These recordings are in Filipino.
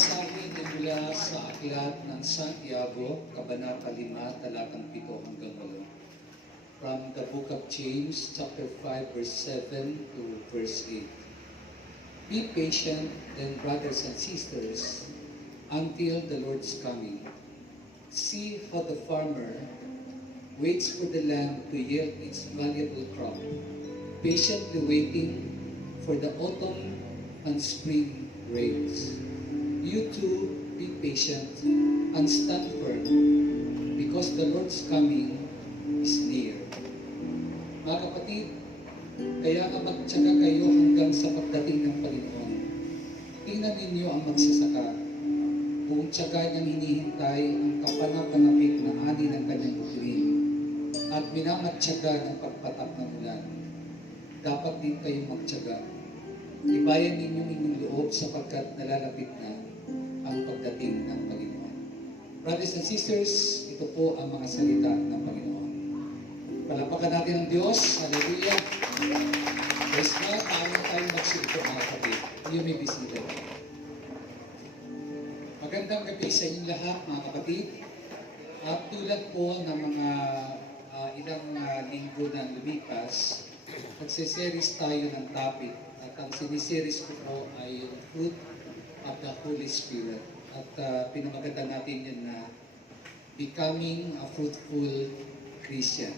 Babasahin din mula sa aklat ng Santiago, Kabanata 5, talatang 7 hanggang 8. From the book of James, chapter 5, verse 7 to verse 8. Be patient, then, brothers and sisters, until the Lord's coming. See how the farmer waits for the land to yield its valuable crop, patiently waiting for the autumn and spring rains. You too, be patient and stand firm, because the Lord's coming is near. Mga kapatid, kaya nga magtiyaga kayo hanggang sa pagdating ng Panginoon. Tingnan ninyo ang magsasaka. Kung tiyaga niyang hinihintay ang kapanapanapik na ani ng kanyang buklim at minamatyaga ng pagpatak ng ulan, dapat din kayong magtiyaga. Ibayan ninyong inyong loob sapagkat nalalapit na ang pagdating ng Panginoon. Brothers and sisters, ito po ang mga salita ng Panginoon. Palapakan natin ang Diyos. Hallelujah. Praise God. Paano tayong magsilpo mga kapatid? You may be seated. Magandang gabi sa inyong lahat mga kapatid. At tulad po ng mga ilang linggo na lumipas, nagsiseries tayo ng topic. At ang siniseries ko po ay yung fruit of the Holy Spirit. At pinamagatan natin yun na becoming a fruitful Christian.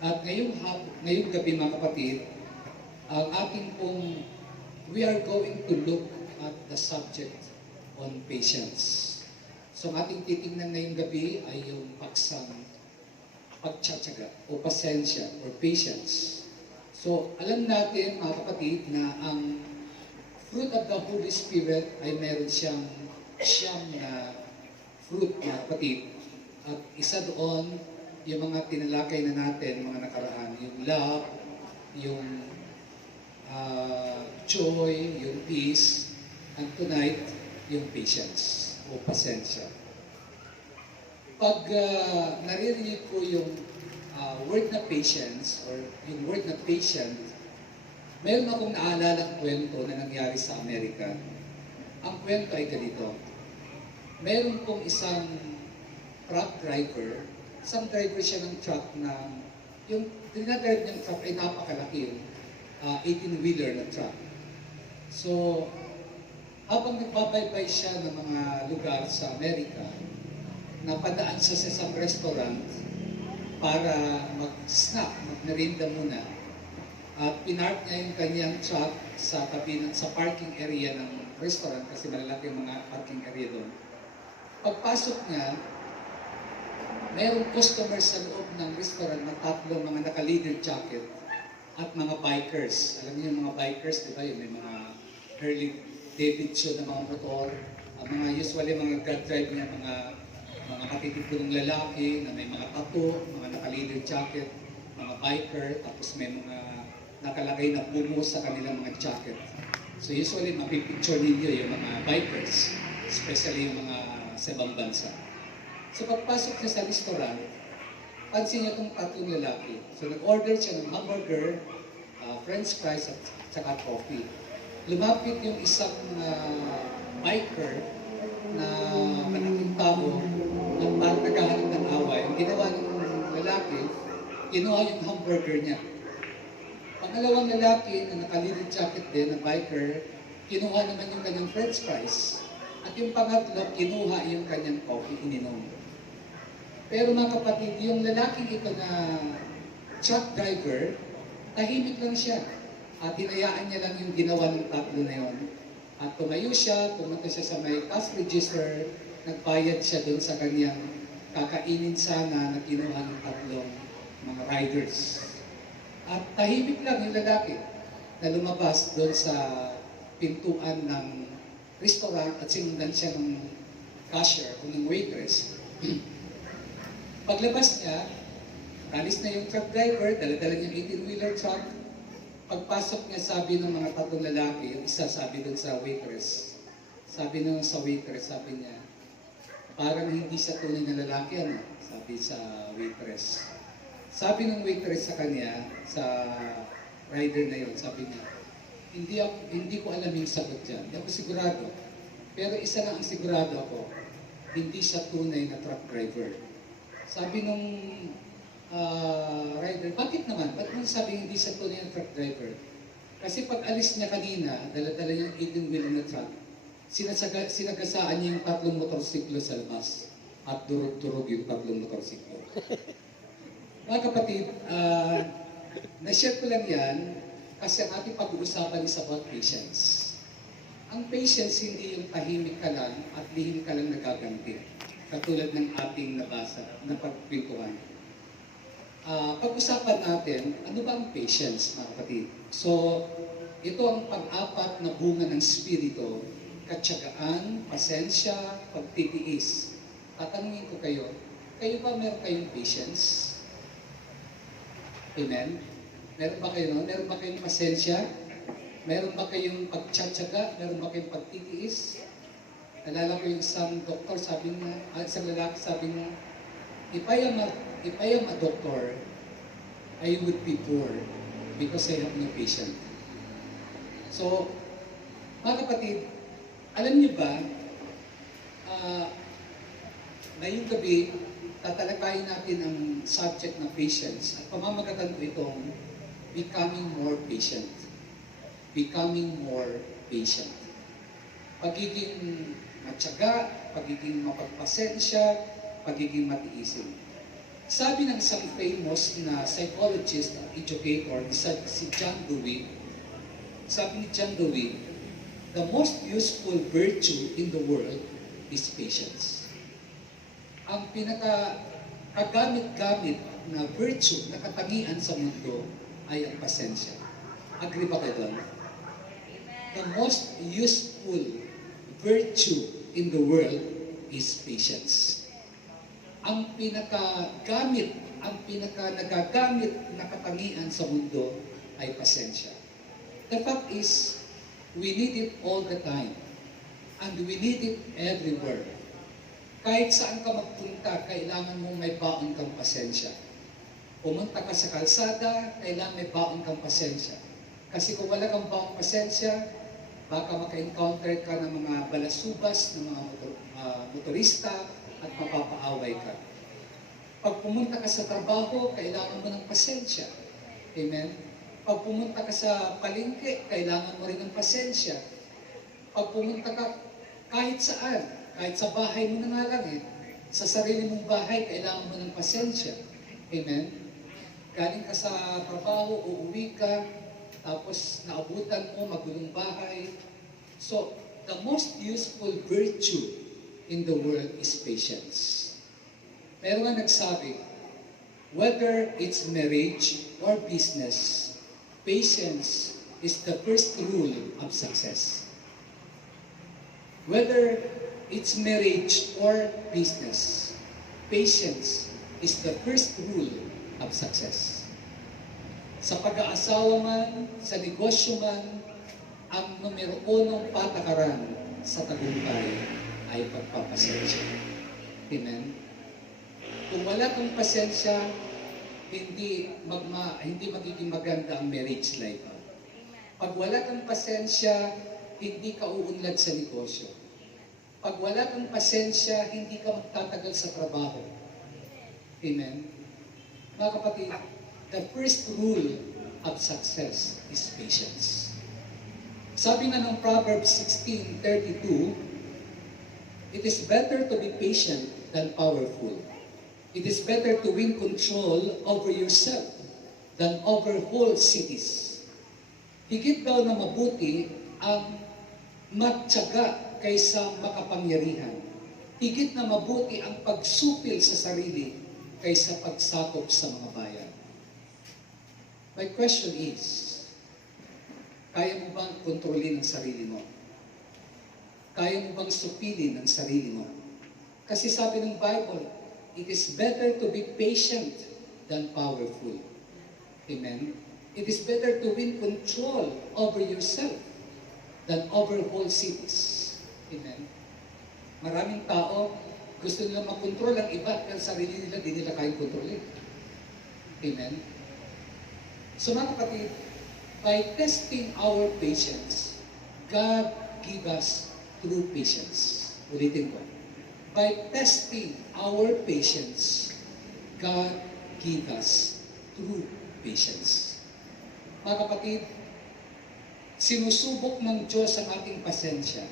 At ngayong gabi mga kapatid, ang ating pong, we are going to look at the subject on patience. So ang ating titingnan ngayong gabi ay yung paksang pagtsatsaga o pasensya or patience. So alam natin mga kapatid na ang fruit of the Holy Spirit ay meron siyang na fruit mga kapatid. At isa doon yung mga tinalakay na natin, mga nakaraan, yung love, yung joy, yung peace, and tonight, yung patience o pasensya. Pag naririnig ko yung word na patience or yung word na patient, meron akong naalalang kwento na nangyari sa Amerika. Ang kwento ay ganito. Meron pong isang truck driver, isang driver siya ng truck na yung dinadrive niyang truck ay napakalaki, yung 18-wheeler na truck. So, habang nagbabaybay siya ng mga lugar sa Amerika, napadaan siya sa isang restaurant para mag-snack, mag-merienda muna. At pinark niya yung kanyang truck sa tabi sa parking area ng restaurant kasi malalaki yung mga parking area doon. Pagpasok niya, mayroong customer sa loob ng restaurant na tatlong mga naka-leather jacket at mga bikers. Alam niyo yung mga bikers, di ba? Yung may mga Harley Davidson na mga motor, mga usually mga grab drive niya, mga katitipulong lalaki na may mga tattoo, mga naka-leather jacket, mga biker, tapos may mga nakalagay na pumo sa kanilang mga jacket. So usually mapipicture ninyo yung mga bikers, especially yung mga sa ibang bansa. So pagpasok niya sa restaurant, pansin niya itong tatlong lalaki. So nag-order siya ng hamburger, french fries at saka coffee. Lumapit yung isang biker na malaking tao at parang naghahanap ng away. Ang ginawa ng lalaki, kinuha yung hamburger niya. Pangalawang lalaki na naka-leather jacket din, na biker, kinuha naman yung kanyang french fries. At yung pangatlo, kinuha yung kanyang coffee, ininom. Pero mga kapatid, yung lalaking ito na truck driver, tahimik lang siya. At hinayaan niya lang yung ginawa ng tatlo na yun. At tumayo siya, pumunta siya sa may cash register, nagbayad siya doon sa kanyang kakainin sana na kinuha ng tatlong mga riders. At tahimik lang yung lalaki na lumabas doon sa pintuan ng restaurant at sinundan siya ng cashier o ng waitress. Paglabas niya, alis na yung truck driver, dala-dala niyang 18-wheeler truck. Pagpasok niya, sabi ng mga tatlong lalaki, yung isa sabi doon sa waitress, sabi niya, parang hindi siya tunay na lalaki, ano? Sabi sa waitress. Sabi ng waitress sa kanya, sa rider na yun, sabi niya, hindi ko alam yung sagot dyan. Hindi ako sigurado. Pero isa lang ang sigurado ako, hindi siya tunay na truck driver. Sabi nung rider, bakit naman? Ba't mo sabi hindi siya tunay na truck driver? Kasi pag alis niya kanina, dala-dala yung 18-wheel na truck, sinagasaan niya yung 3 motorsiklo sa labas at durog-durog yung 3 motorsiklo. Mga kapatid, na-share ko lang yan kasi ang ating pag-uusapan is about patience. Ang patience hindi yung tahimik ka lang at lihim ka lang nagaganti. Katulad ng ating nabasa, na pagpintuhan. Pag-usapan natin, ano ba ang patience, mga kapatid? So, ito ang pang-apat na bunga ng Espiritu, katyagaan, pasensya, pagtitiis. Tatanungin ko kayo ba meron kayong patience? Amen? Meron ba kayo, no? Meron ba kayong pasensya? Meron ba kayong pagtsatsaga? Meron ba kayong pagtitiis? Nalala ko yung isang doktor, isang lalaki sabi niya, if I am a doctor, I would be poor because I have no patience. So, mga kapatid, alam niyo ba, ngayong gabi, tatalakayin natin ang subject na patience at pamamagatan ko itong becoming more patient. Becoming more patient. Pagiging matyaga, pagiging mapagpasensya, pagiging matiisin. Sabi ng isang famous na psychologist at educator, si John Dewey, sabi ni John Dewey, the most useful virtue in the world is patience. Ang pinaka-kagamit-gamit na virtue na katangian sa mundo ay ang pasensya. Agree ba kayo doon? The most useful virtue in the world is patience. Ang nagagamit na katangian sa mundo ay pasensya. The fact is, we need it all the time. And we need it everywhere. Kahit saan ka magpunta, kailangan mong may baon kang pasensya. Pumunta ka sa kalsada, kailangan may baon kang pasensya. Kasi kung wala kang baong pasensya, baka maka-encounter ka ng mga balasubas, ng mga motorista, at mapapaaway ka. Pag pumunta ka sa trabaho, kailangan mo ng pasensya. Amen? Pag pumunta ka sa palengke, kailangan mo rin ng pasensya. Pag pumunta ka kahit saan, kahit sa bahay mo na nga lang sa sarili mong bahay, kailangan mo ng pasensya. Amen? Galing ka sa trabaho, uuwi ka, tapos naabutan mo, magulong bahay. So, the most useful virtue in the world is patience. Meron nga nagsabi, whether it's marriage or business, patience is the first rule of success. Whether it's marriage or business, patience is the first rule of success. Sa pag-aasawa man, sa negosyo man, ang numero unong patakaran sa tagumpay ay pagpapasensya. Amen? Kung wala kang pasensya, hindi magiging maganda ang marriage life. Pag wala kang pasensya, hindi ka uunlad sa negosyo. Pag wala kang pasensya, hindi ka magtatagal sa trabaho. Amen? Mga kapatid, the first rule of success is patience. Sabi nga ng Proverbs 16:32, it is better to be patient than powerful. It is better to win control over yourself than over whole cities. Higit daw na mabuti ang magtiyaga kaysa makapangyarihan. Higit na mabuti ang pagsupil sa sarili kaysa pagsakop sa mga bayan. My question is, kaya mo bang kontrolin ang sarili mo? Kaya mo bang supilin ang sarili mo? Kasi sabi ng Bible, it is better to be patient than powerful. Amen? It is better to win control over yourself than over whole cities. Amen? Maraming tao, gusto nila makontrol ang iba, pero sarili nila, di nila kayang kontrolin. Amen? So mga kapatid, by testing our patience, God give us through patience. Ulitin ko. By testing our patience, God give us true patience. Mga kapatid, sinusubok ng Diyos ang ating pasensya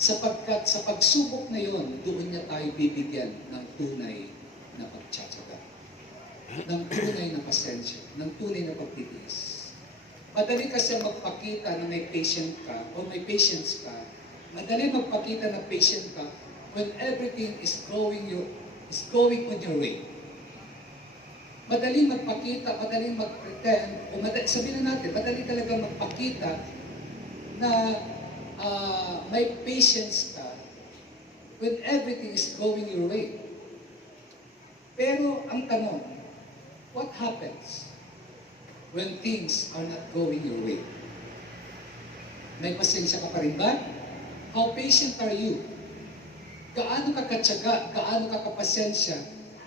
sapagkat sa pagsubok na yon, doon niya tayo bibigyan ng tunay na pagtsatsaga, ng tunay na pasensya, ng tunay na pagtitiis. Madali kasi magpakita na may patient ka o may patience ka. Madali magpakita na patient ka when everything is going on your way. Madali magpakita, madali mag-pretend, o sabihin na natin, madali talaga magpakita na may patience ka when everything is going your way. Pero ang tanong, what happens when things are not going your way? May pasensya ka pa rin ba? How patient are you? Gaano ka katyaga, gaano ka kapasensya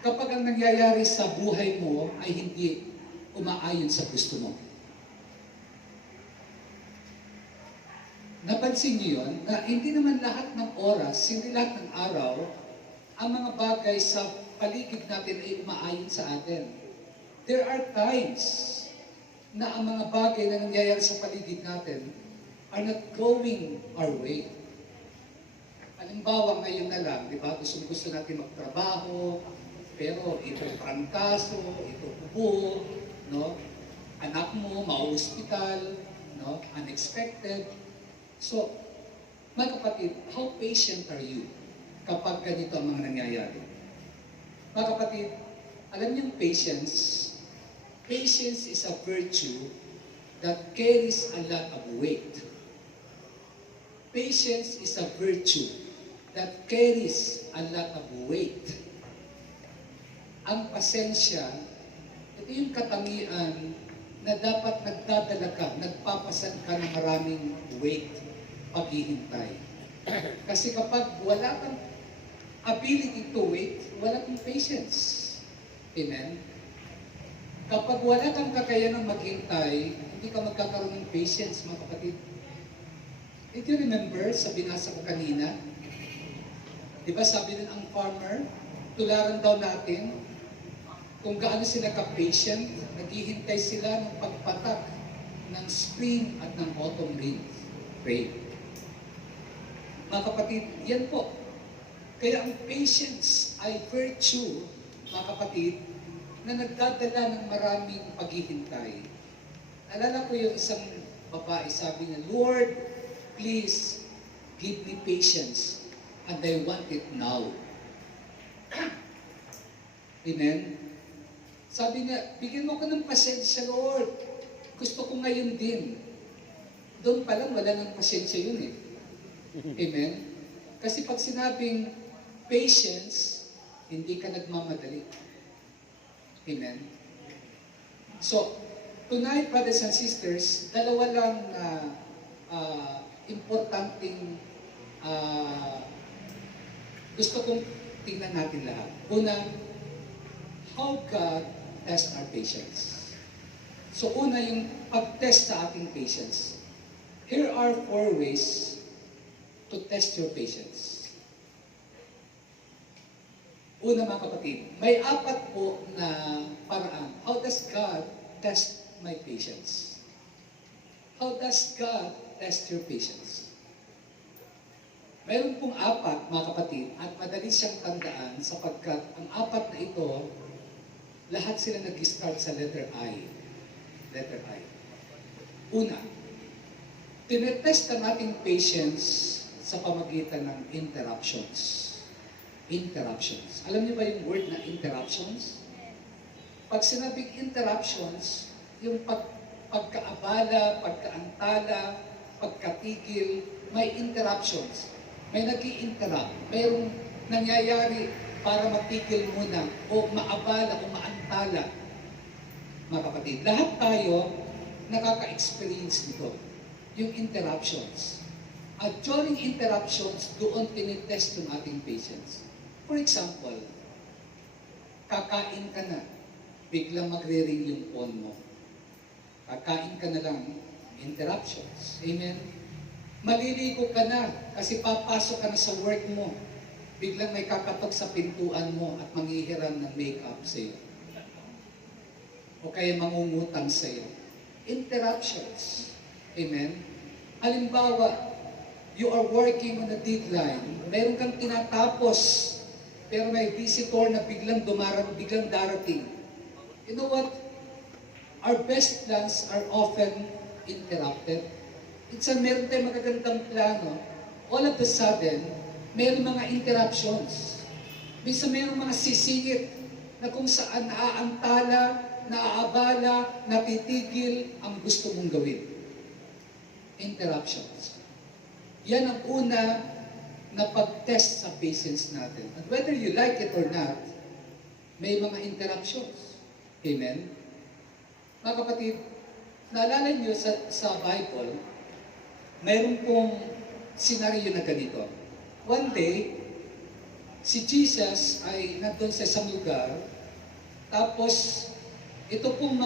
kapag ang nangyayari sa buhay mo ay hindi umaayon sa gusto mo? Napansin niyo yun, na hindi naman lahat ng oras, hindi lahat ng araw, ang mga bagay sa paligid natin ay umaayon sa atin. There are times na ang mga bagay na nangyayari sa paligid natin are not going our way. Halimbawa, ngayon na lang, di ba, gusto natin magtrabaho, pero ito prangkaso, ito ubo, no? Anak mo, ma-hospital, no? Unexpected. So, mga kapatid, how patient are you kapag ganito ang mga nangyayari? Mga kapatid, alam niyo patience? Patience is a virtue that carries a lot of weight. Patience is a virtue that carries a lot of weight. Ang pasensya, ito yung katangian na dapat nagdadala ka, nagpapasan ka ng maraming weight, paghihintay. Kasi kapag wala kang ability to wait, wala kang patience. Amen? Kapag wala kang kakayanang maghintay, hindi ka magkakaroon ng patience, mga kapatid. Did you remember sa binasa ko kanina? Di ba sabi nun ang farmer, tularan daw natin kung gaano sila ka-patient, naghihintay sila ng pagpatak ng spring at ng autumn rain. Mga kapatid, yan po. Kaya ang patience ay virtue, mga kapatid, na nagdadala ng maraming paghihintay. Alala ko yung isang babae, sabi niya, Lord, please give me patience and I want it now. Amen? Sabi niya, bigyan mo ko ng pasensya, Lord. Gusto ko ngayon din. Doon pa lang, wala ng pasensya yun eh. Amen? Kasi pag sinabing patience, hindi ka nagmamadali. Amen? So, tonight, brothers and sisters, dalawa lang na importanteng gusto kong tingnan natin lahat. Una, how God tests our patience. So una, yung pag-test sa ating patience. Here are 4 ways to test your patience. Una, mga kapatid, may 4 po na paraan. How does God test my patience? How does God test your patience? Meron pong 4, mga kapatid, at madali siyang tandaan sapagkat ang 4 na ito, lahat sila nag-start sa letter I. Letter I. Una, tinetest ang ating patience sa pamagitan ng interruptions. Interruptions. Alam niyo ba yung word na interruptions? Pag sinabing interruptions, yung pagkaabala, pagkaantala, pagkatigil, may interruptions. May nag-i-interrupt. Mayroong nangyayari para matigil muna o maabala o maantala. Mga kapatid, lahat tayo nakaka-experience nito. Yung interruptions. At during interruptions, doon tinitest yung ating patience. For example, kakain ka na, biglang magre-ring yung phone mo. Kakain ka na lang, interruptions. Amen? Maliligo ka na kasi papasok ka na sa work mo. Biglang may kakatok sa pintuan mo at manghihiram ng makeup sa iyo. O kaya mangungutang sa iyo. Interruptions. Amen? Halimbawa, you are working on a deadline. Meron kang tinatapos, pero may visitor na biglang darating. You know what? Our best plans are often interrupted. Meron tayong magagandang plano. All of a sudden, meron mga interruptions. Minsan meron mga sisingit na kung saan naaantala, naaabala, natitigil ang gusto mong gawin. Interruptions. Yan ang una na pag-test sa patience natin. And whether you like it or not, may mga interruptions. Amen? Mga kapatid, naalala niyo sa Bible, mayroon pong senaryo na ganito. One day, si Jesus ay nandun sa isang lugar, tapos ito pong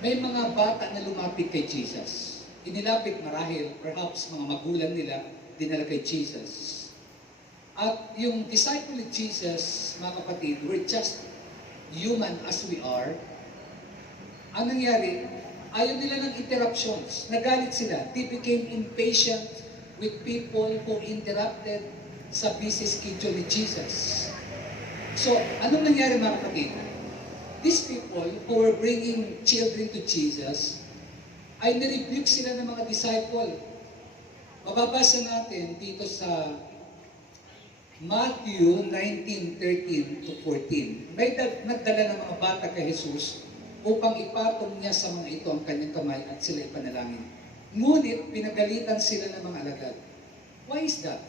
may mga bata na lumapit kay Jesus. Inilapit marahil, perhaps mga magulang nila, dinala kay Jesus. At yung disciple ni Jesus, mga kapatid, were just human as we are. Ang nangyari, ayaw nila ng interruptions. Nagalit sila. They became impatient with people who interrupted sa busy schedule ni Jesus. So, anong nangyari mga kapatid? These people who were bringing children to Jesus, ay nirebuke sila ng mga disciple. Mababasa natin dito sa Matthew 19:13 to 14. May nagdala ng mga bata kay Jesus upang ipatong niya sa mga ito ang kanyang kamay at sila ipanalangin. Ngunit pinagalitan sila ng mga alagad. Why is that?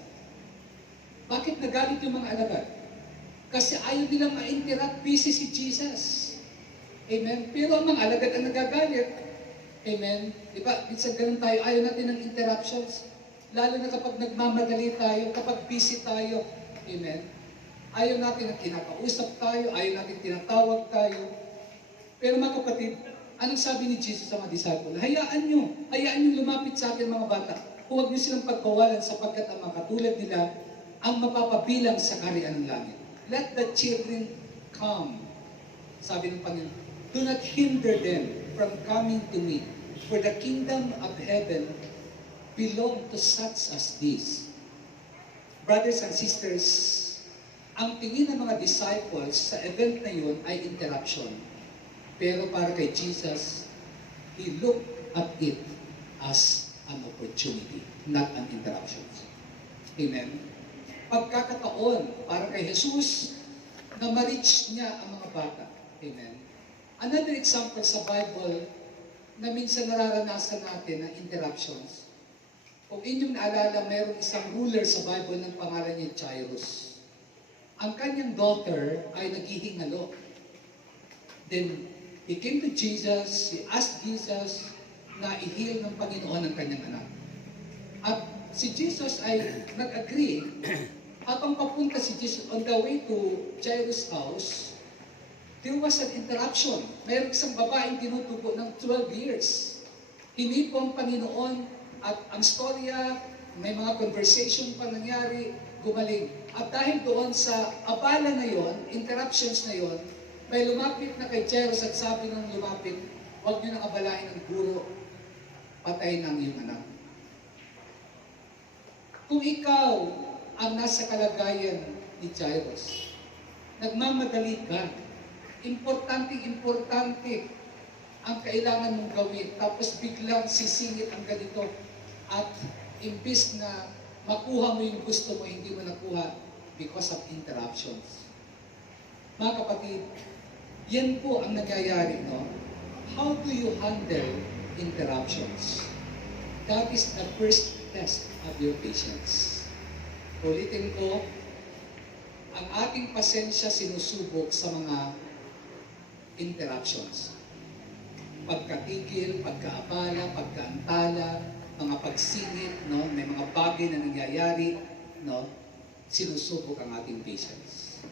Bakit nagalit yung mga alagad? Kasi ayaw nilang ma-interrupt busy si Jesus. Amen? Pero ang mga alagad ang nagagalit. Amen? Diba? Minsan ganun tayo, ayaw natin ng interruptions. Lalo na kapag nagmamadali tayo, kapag busy tayo. Amen? Ayaw natin na kinakausap tayo, ayaw natin tinatawag tayo. Pero mga kapatid, anong sabi ni Jesus sa mga disciple? Hayaan nyo lumapit sa akin mga bata. Huwag nyo silang pagkawalan sapagkat ang mga katulad nila ang mapapabilang sa kaharian ng langit. Let the children come. Sabi ng Panginoon, do not hinder them from coming to me, for the kingdom of heaven belong to such as this. Brothers and sisters, ang tingin ng mga disciples sa event na yun ay interruption. Pero para kay Jesus, He looked at it as an opportunity, not an interruption. Amen? Pagkakataon para kay Jesus na ma-reach niya ang mga bata. Amen? Another example sa Bible na minsan nararanasan natin ng interruptions. Kung inyong naalala, mayroong isang ruler sa Bible ng pangalan niya Jairus. Ang kanyang daughter ay naghihingalo. Then, he came to Jesus, he asked Jesus na i-heal ng Panginoon ang kanyang anak. At si Jesus ay nag-agree. Habang papunta si Jesus on the way to Jairus' house, there was an interruption. Mayroong isang babaeng tinutubo ng 12 years. Hindi po ang Panginoon at ang storya, may mga conversation pa nangyari, gumaling. At dahil doon sa abala na yon, interruptions na yon, may lumapit na kay Jairus at sabi ng lumapit, huwag niyo nang abalain ang guro, patay ng iyong anak. Kung ikaw ang nasa kalagayan ni Jairus, nagmamadali ka, importante ang kailangan mong gawin, tapos biglang sisingit ang ganito, at imbis na makuha mo yung gusto mo, hindi mo nakuha because of interruptions. Mga kapatid, yan po ang nangyayari, no? How do you handle interruptions? That is the first test of your patience. Ulitin ko, ang ating pasensya sinusubok sa mga interruptions. Pagkatigil, pagkaabala, pagkaantala, mga pagsingit, no? May mga bagay na nangyayari, no? Sinusubok ang ating patience.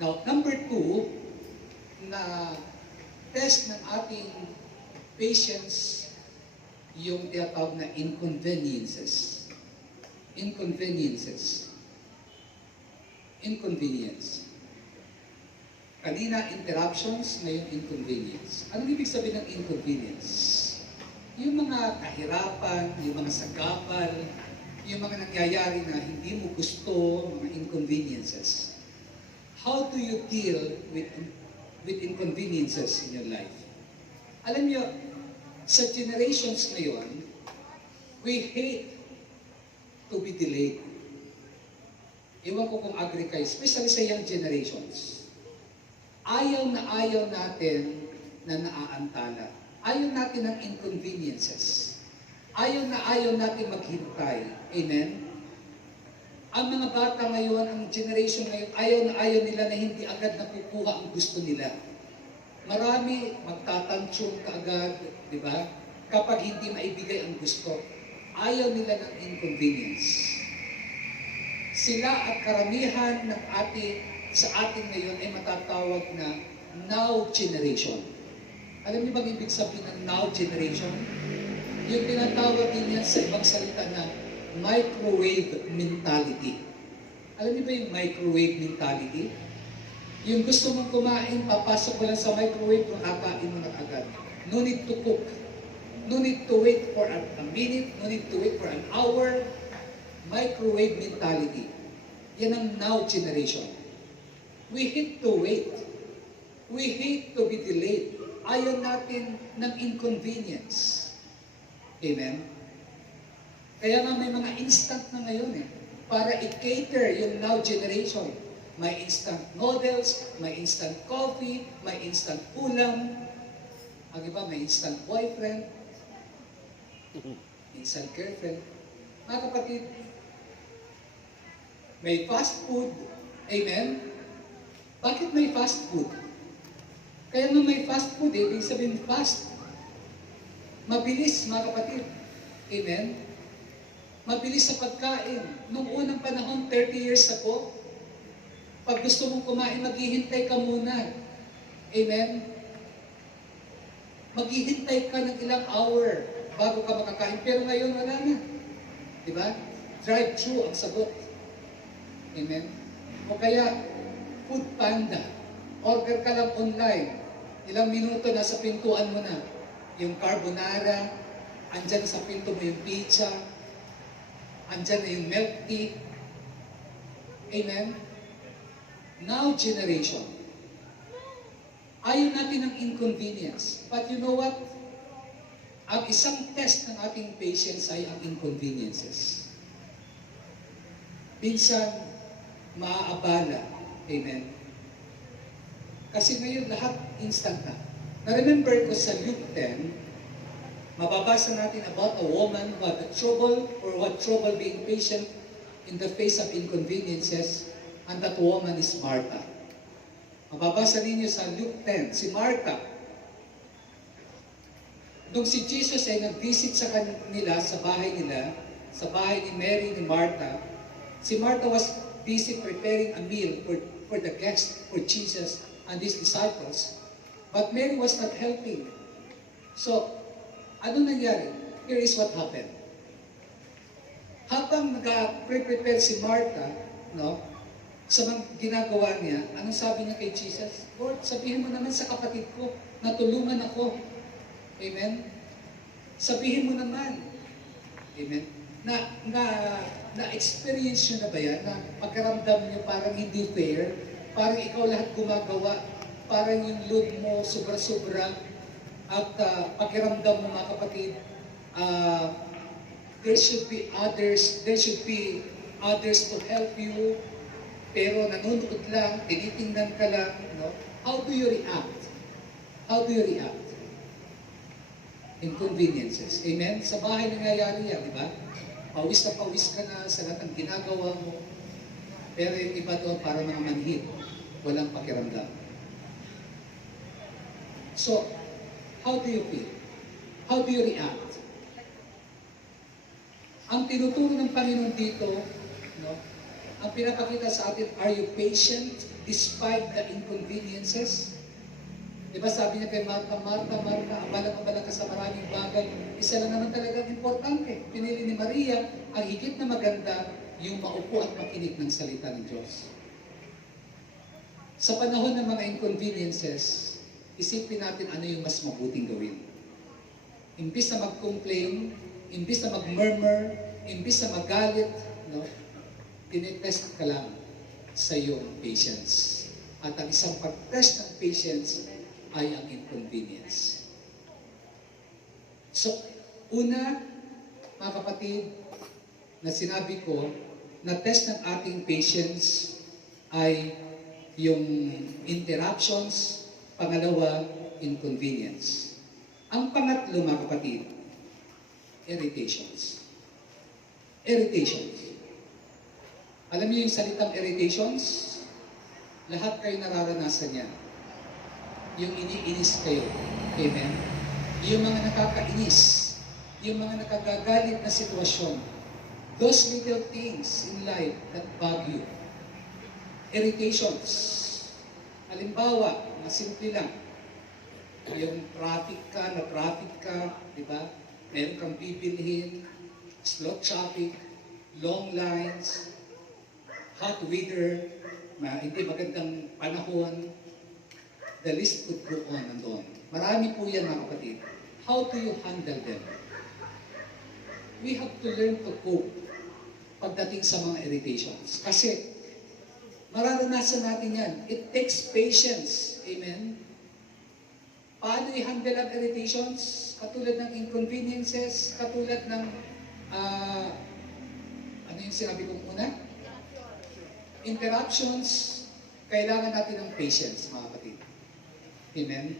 Now, number 2, na test ng ating patience, yung tinatawag na inconveniences. Inconveniences. Inconvenience. Kanina, interruptions, ngayon inconvenience. Anong ibig sabihin ng inconvenience? Yung mga kahirapan, yung mga sagabal, yung mga nangyayari na hindi mo gusto, mga inconveniences. How do you deal with inconveniences in your life? Alam niyo, sa generations ngayon, we hate to be delayed. Iwan ko kung agree kayo, especially sa young generations. Ayaw natin na naaantala. Ayaw natin ng inconveniences. Ayaw natin maghintay. Amen? Ang mga bata ngayon, ang generation ngayon, ayaw nila na hindi agad nakukuha ang gusto nila. Marami magtatansyong kaagad, di ba? Kapag hindi maibigay ang gusto. Ayaw nila ng inconvenience. Sila at karamihan ng sa atin ngayon ay matatawag na now generation. Alam niyo bang ibig sabihin ng now generation? Yung tinatawag din yan sa ibang salita na microwave mentality. Alam niyo ba yung microwave mentality? Yung gusto mong kumain, papasok mo lang sa microwave, makakain mo na agad. No need to cook. No need to wait for a minute. No need to wait for an hour. Microwave mentality. Yan ang now generation. We hate to wait. We hate to be delayed. Ayaw natin ng inconvenience. Amen? Kaya nga may mga instant na ngayon para i-cater yung now generation. May instant noodles, may instant coffee, may instant ulam. Ang iba may instant boyfriend, instant girlfriend. Mga kapatid, may fast food. Amen? Bakit may fast food? Kaya nga may fast food, ibig sabihin fast. Mabilis, mga kapatid. Amen? Mabilis sa pagkain. Noong unang panahon, 30 years ago, pag gusto mong kumain, maghihintay ka muna. Amen? Maghihintay ka ng ilang hour bago ka makakain. Pero ngayon, wala na. Diba? Drive-thru ang sagot. Amen? O kaya, food panda. Order ka lang online. Ilang minuto, nasa pintuan mo na. Yung carbonara, andyan sa pinto mo yung pizza, andyan na yung milk tea. Amen? Now generation. Ayaw natin ng inconvenience. But you know what? Ang isang test ng ating patience ay ang inconveniences. Minsan, maaabala. Amen? Kasi ngayon lahat instant na. Na-remember ko sa Luke 10, mababasa natin about a woman who had trouble being patient in the face of inconveniences, and that woman is Martha. Mababasa ninyo sa Luke 10, si Martha. Nung si Jesus ay nag-visit sa kanila, sa bahay ni Mary ni Martha, si Martha was busy preparing a meal for the guests, for Jesus and his disciples. But Mary was not helping. So, ano nangyari? Here is what happened. Habang nag-prepare si Martha, sa mga ginagawa niya, anong sabi niya kay Jesus? Lord, sabihin mo naman sa kapatid ko na tulungan ako. Amen? Sabihin mo naman. Amen? Na-experience nyo na ba yan? Na pagkaramdam nyo parang hindi fair? Parang ikaw lahat gumagawa? Parang yung load mo sobra-sobra? At pakiramdam mo mga kapatid, there should be others to help you, pero nanonood lang, tinitingnan ka lang, How do you react? How do you react? Inconveniences. Amen? Sa bahay nangyayari yan, di ba? Pawis na pawis ka na sa lahat ng ginagawa mo, pero yung iba doon para mga manhid, walang pakiramdam. So, how do you feel? How do you react? Ang tinuturo ng Panginoon dito, ang pinapakita sa atin, are you patient despite the inconveniences? Di ba sabi niya kay Martha, Martha, Martha, abala-abala ka sa maraming bagay. Isa lang naman talagang importante. Pinili ni Maria ang higit na maganda, yung maupo at makinig ng salita ng Diyos. Sa panahon ng mga inconveniences, isipin natin ano yung mas mabuting gawin. Imbis na mag-complain, imbis na mag-murmur, imbis na magalit, no? Tinitest ka lang sa iyong patience. At ang isang pag-test ng patience ay ang inconvenience. So, una, mga kapatid, na sinabi ko, na test ng ating patience ay yung interruptions, pangalawa, inconvenience. Ang pangatlo, mga kapatid, irritations. Irritations. Alam niyo yung salitang irritations? Lahat kayo nararanasan yan. Yung iniinis kayo. Amen? Yung mga nakakainis. Yung mga nakagagalit na sitwasyon. Those little things in life that bug you. Irritations. Halimbawa, mga simple lang. Yung traffic ka, di ba? Meron kang bibilhin, slow traffic, long lines, hot weather, hindi magandang panahon. The list could go on and on. Marami po yan, mga kapatid. How do you handle them? We have to learn to cope pagdating sa mga irritations. Kasi, mararanasan natin yan. It takes patience. Amen? Paano i-handle ang irritations? Katulad ng inconveniences, katulad ng, ano yung sinabi kong una? Interruptions, kailangan natin ng patience, mga kapatid. Amen?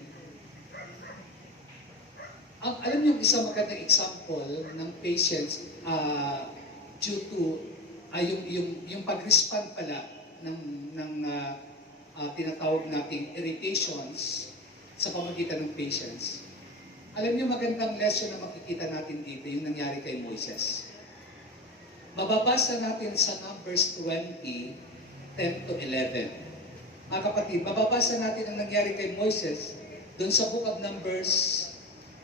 Alam niyo, isang magandang example ng patience due to yung pag-respond pala ng tinatawag nating irritations sa pamagitan ng patience. Alam niyo, magandang lesson na makikita natin dito, yung nangyari kay Moises. Mababasa natin sa Numbers 20, 10 to 11. Mga kapatid, mababasa natin ang nangyari kay Moises doon sa Book of Numbers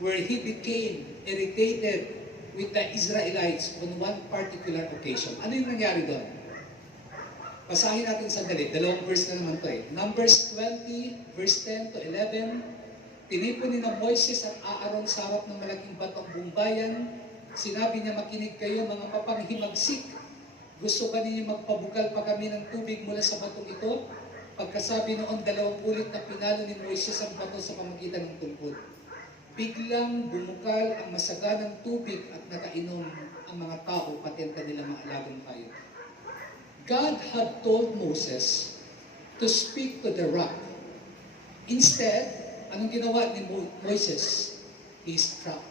where he became irritated with the Israelites on one particular occasion. Ano yung nangyari doon? Basahin natin sandali. Dalawang verse na naman ito eh. Numbers 20, verse 10 to 11. Tinipon ni na Moises at Aaron sa harap ng malaking batong bumbayan. Sinabi niya, makinig kayo mga mapanghimagsik. Gusto ba ninyo magpabugal pa kami ng tubig mula sa batong ito? Pagkasabi noon, 2 ulit na pinalo ni Moises ang bato sa pamagitan ng tungkod. Biglang bumukal ang masaganang tubig at nakainom ang mga tao, pati ang kanilang mga alagang hayop. God had told Moses to speak to the rock. Instead, anong ginawa ni Moises? He struck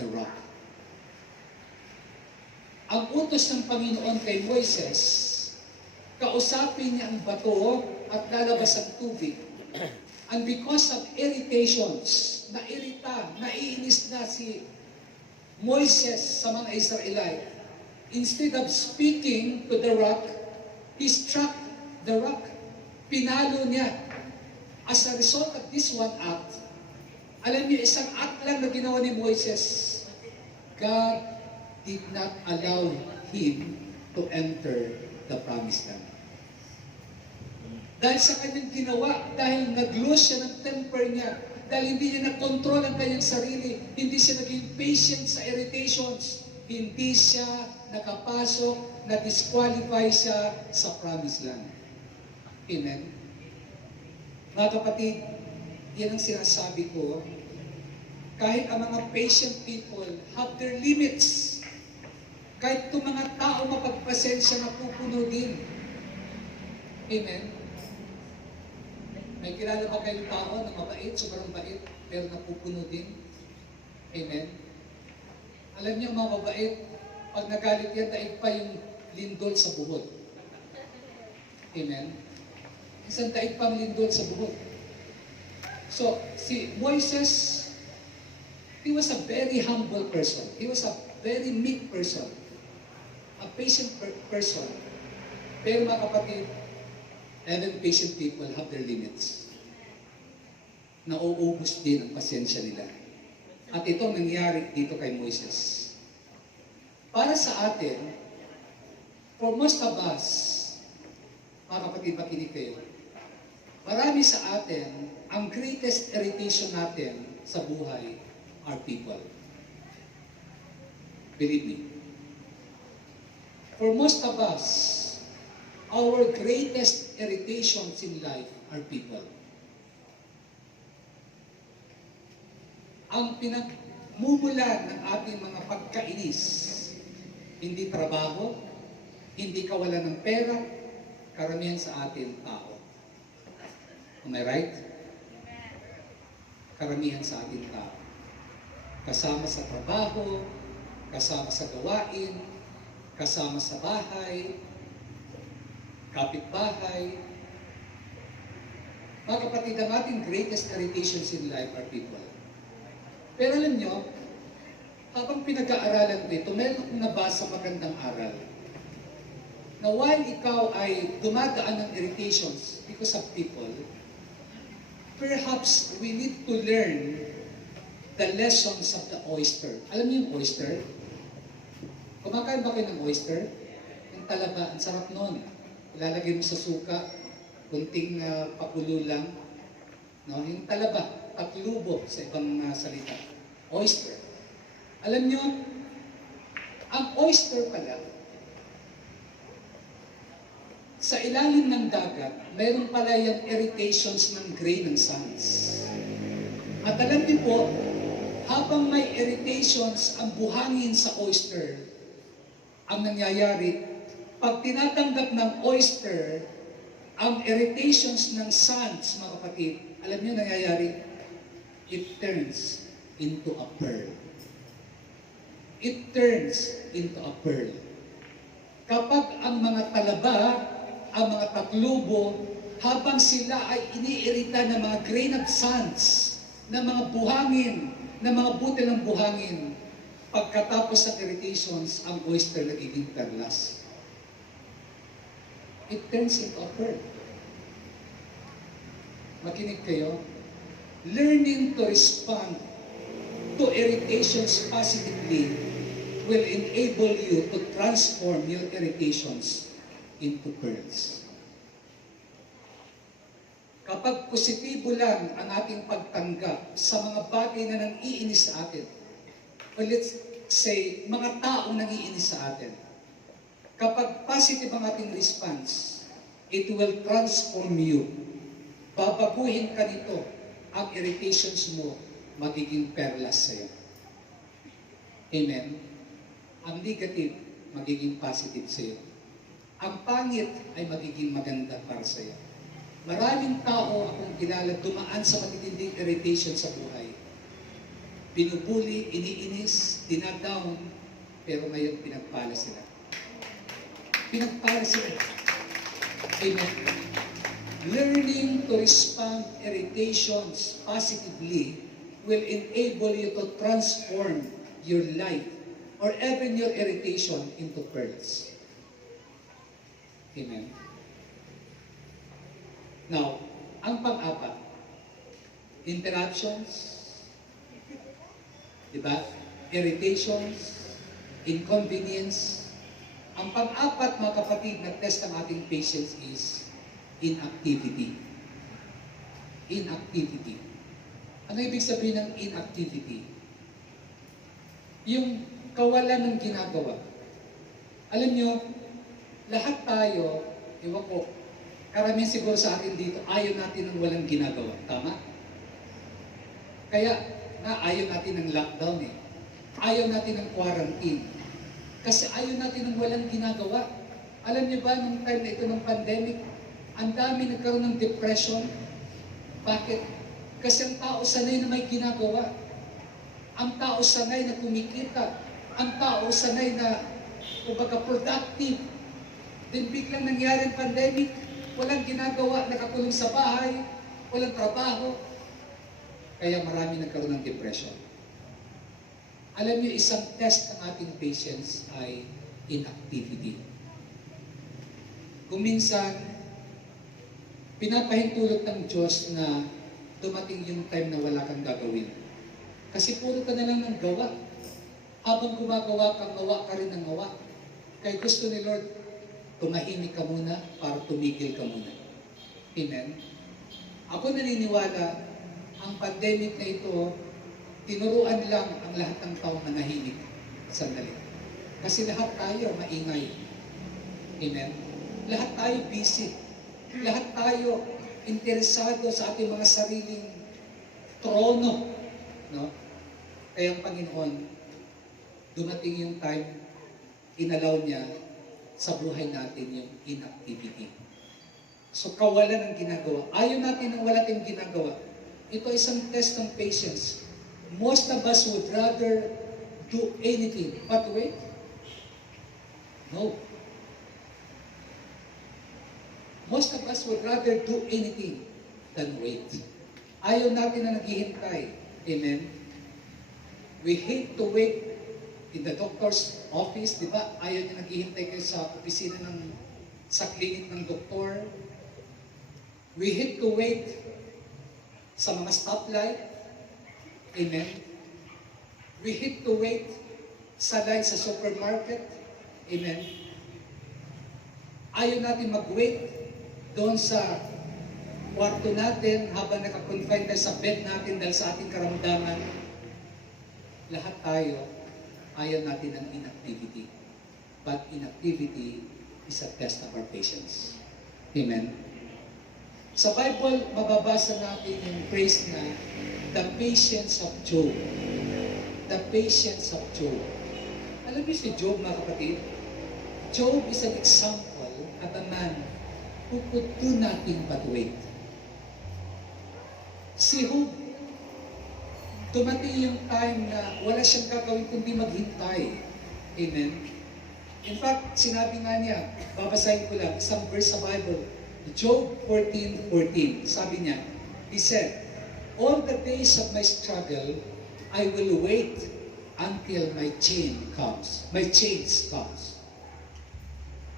the rock. Ang utos ng Panginoon kay Moises, kausapin niya ang bato at lalabas ang tubig. And because of irritations, nairita, naiinis na si Moises sa mga Israelite, instead of speaking to the rock, he struck the rock. Pinalo niya. As a result of this one act, alam niyo, isang act lang na ginawa ni Moises, God did not allow him to enter the promised land. Dahil sa kanyang ginawa, dahil nag-lose siya ng temper niya, dahil hindi niya na-control ang kanyang sarili, hindi siya naging patient sa irritations, hindi siya nakapasok, na-disqualify siya sa promised land. Amen? Mga kapatid, yan ang sinasabi ko, kahit ang mga patient people have their limits, kahit itong mga tao mapagpasensya na pupuno din. Amen? May kilala ba kayong tao na mabait, sobrang bait, pero napupuno din? Amen? Alam niyo, mga mabait, pag nagalit yan, daig pa yung lindol sa buhod. Amen? Isang daig pang lindol sa buhod. So, si Moises, he was a very humble person. He was a very meek person. A patient person. Pero mga kapatid, even patient people have their limits. nauubos din ang pasensya nila. At ito nangyari dito kay Moises. Para sa atin, for most of us, mga kapatid, makinig kayo, marami sa atin, ang greatest irritation natin sa buhay are people. Believe me. For most of us, our greatest irritations in life are people. Ang pinagmumulan ng ating mga pagkainis, hindi trabaho, hindi kawalan ng pera, karamihan sa atin tao. Am I right? Karamihan sa atin tao. Kasama sa trabaho, kasama sa gawain, kasama sa bahay, kapitbahay. Mga kapatid, ang ating greatest irritations in life are people. Pero alam nyo, habang pinag-aaralan ko ito, meron akong nabasa magandang aral. Na while ikaw ay dumadaan ng irritations because of people, perhaps we need to learn the lessons of the oyster. Alam niyo yung oyster? Kumakain ba kayo ng oyster? Yung talaba, ang sarap nun. Ilalagay mo sa suka, kunting pakulo lang. No? Yung talaba, taklubo sa ibang salita. Oyster. Alam niyo, ang oyster pala, sa ilalim ng dagat, mayroon pala yung irritations ng grain and sands. At alam niyo po, habang may irritations ang buhangin sa oyster, ang nangyayari, pag tinatanggap ng oyster, ang irritations ng sands, mga kapatid, alam niyo nangyayari, it turns into a pearl. It turns into a pearl. Kapag ang mga talaba, ang mga taklubo, habang sila ay iniirita ng mga grain of sands, ng mga buhangin, ng mga butil ng buhangin, pagkatapos ng irritations, ang oyster nagiging perlas. It turns into a pearl. Makinig kayo. Learning to respond to irritations positively will enable you to transform your irritations into pearls. Kapag positibo lang ang ating pagtanggap sa mga bagay na nang-iinis sa atin, or let's say, mga taong nang-iinis sa atin, kapag positive ang ating response, it will transform you. Babaguhin ka nito, ang irritations mo magiging perlas sa'yo. Amen? Ang negative, magiging positive sa'yo. Ang pangit ay magiging maganda para sa'yo. Maraming tao akong kilala dumaan sa matitinding irritation sa buhay. Binubuli, iniinis, dinadown, pero ngayon pinagpala sila. Pinagpala sila. Amen. Learning to respond irritations positively will enable you to transform your life or even your irritation into pearls. Amen. Now, ang pang-apat, interruptions, diba? Irritations, inconvenience. Ang pang-apat, mga kapatid, na test ng ating patience is inactivity. Inactivity. Ano ibig sabihin ng inactivity? Yung kawalan ng ginagawa. Alam nyo, lahat tayo, ewan ko, karamihan siguro sa atin dito, ayaw natin ng walang ginagawa. Tama? Kaya, ayaw natin ng lockdown eh. Ayaw natin ng quarantine. Kasi ayaw natin ng walang ginagawa. Alam niyo ba, nung time na ito ng pandemic, ang dami nagkaroon ng depression. Bakit? Kasi ang tao sanay na may ginagawa. Ang tao sanay na kumikita. Ang tao sanay na, kumbaga, productive. Then biglang nangyari ang pandemic, walang ginagawa, nakakulong sa bahay, walang trabaho. Kaya marami nagkaroon ng depression. Alam niyo, isang test ng ating patience ay inactivity. Kung minsan, pinapahintulot ng Diyos na dumating yung time na wala kang gagawin. Kasi puro ka na lang ng gawa. Habang gumagawa kang gawa ka rin ng gawa. Kaya gusto ni Lord, tumahimik ka muna para tumigil ka muna. Amen? Ako naniniwala, ang pandemic na ito, tinuruan lang ang lahat ng tao manahimik. Sandali. Kasi lahat tayo maingay. Amen? Lahat tayo busy. Lahat tayo interesado sa ating mga sariling trono. No? Kaya ang Panginoon, dumating yung time, inalaw niya sa buhay natin yung inactivity. So kawalan ng ginagawa. Ayaw natin ng wala tayong ginagawa. Ito ay isang test ng patience. Most of us would rather do anything but wait. No. Most of us would rather do anything than wait. Ayaw natin na naghihintay. Amen? We hate to wait in the doctor's office, di ba? Ayaw niya naghihintay kayo sa opisina sa klinik ng doktor. We hate to wait sa mga stoplight. Amen? We hate to wait sa line sa supermarket. Amen? Ayaw natin mag-wait doon sa kwarto natin habang nakakonfine tayo sa bed natin dahil sa ating karamdaman. Lahat tayo, ayaw natin ng inactivity. But inactivity is a test of our patience. Amen? Sa Bible, mababasa natin yung phrase na the patience of Job. The patience of Job. Alam niyo si Job, mga kapatid? Job is an example of a man who could do nothing but wait. Si Job, dumating yung time na wala siyang gagawin kundi maghintay. Amen? In fact, sinabi nga niya, babasahin ko lang, isang verse sa Bible, Job 14:14. Sabi niya, he said, all the days of my struggle, I will wait until my chains comes.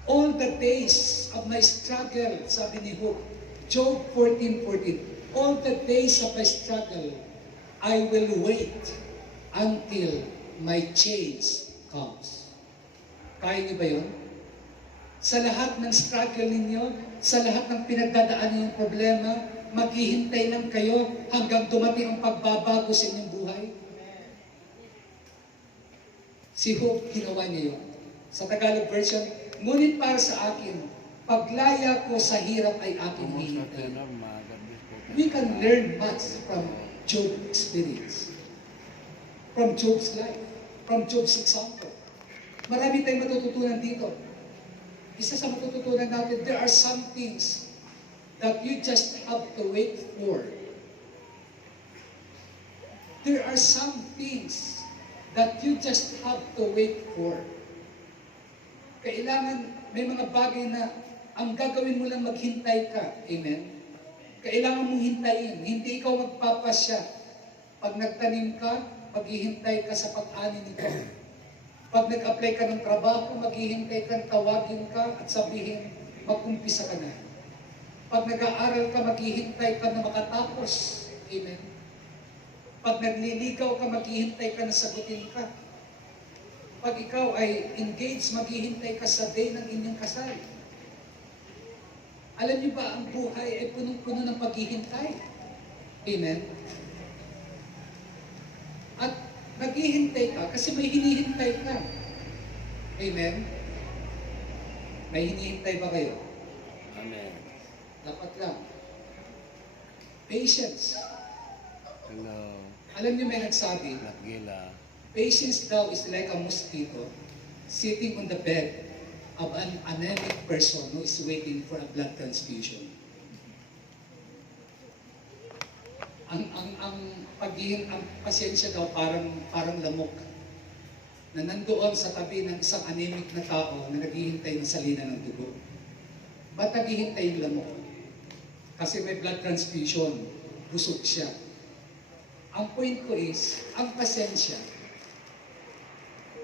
All the days of my struggle, sabi ni Job 14:14, all the days of my struggle, I will wait until my chains comes. Kaya niyo ba yun? Sa lahat ng struggle ninyo, sa lahat ng pinagdadaan ninyong problema, maghihintay lang kayo hanggang dumating ang pagbabago sa inyong buhay? Si Job, ginawa niya yun. Sa Tagalog version, ngunit para sa akin, paglaya ko sa hirap ay aking hihintay. We can learn much from Job's experience, from Job's life, from Job's example. Marami tayong matututunan dito. Isa sa matututunan natin, there are some things that you just have to wait for. There are some things that you just have to wait for. Kailangan, may mga bagay na ang gagawin mo lang maghintay ka. Amen? Kailangan mong hintayin. Hindi ikaw magpapasya. Pag nagtanim ka, maghihintay ka sa pag-ani nito. Pag nag-apply ka ng trabaho, maghihintay ka, tawagin ka at sabihin, mag-umpisa ka na. Pag nag-aaral ka, maghihintay ka na makatapos. Amen? Pag nagliligaw ka, maghihintay ka na sagutin ka. Pag ikaw ay engaged, maghihintay ka sa day ng inyong kasal. Alam niyo ba, ang buhay ay punong-puno ng paghihintay. Amen? At naghihintay ka kasi may hinihintay ka. Amen? May hinihintay ba kayo? Amen. Dapat lang. Patience. Hello. Alam niyo may nagsabi, Nakgila. patience daw is like a mosquito sitting on the bed of an anemic person who is waiting for a blood transfusion. Ang pasyensya daw parang lamok na nandoon sa tabi ng isang anemic na tao na naghihintay ng salina ng dugo. Ba't naghihintay yung lamok? Kasi may blood transfusion, busog siya. Ang point ko is, ang pasensya,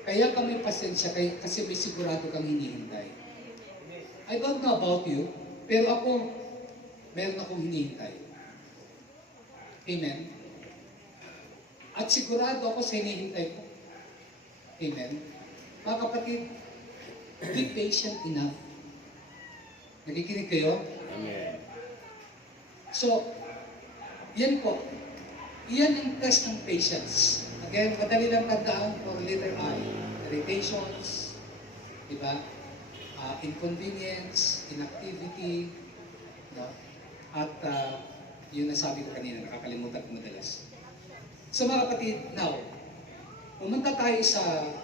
kaya ka may pasensya kasi may sigurado kang hinihintay. I don't know about you, pero ako, meron akong hinihintay. Amen? At sigurado ako sa hinihintay ko. Amen? Mga kapatid, be patient enough. Nakikinig kayo? Amen. So, yan po. Yan ang test ng patience. Again, madali lang tandaan for letter I. Irritations, diba? Inconvenience, inactivity, no? At yun na sabi ko kanina, nakakalimutan ko madalas. So mga kapatid, now, pumunta tayo sa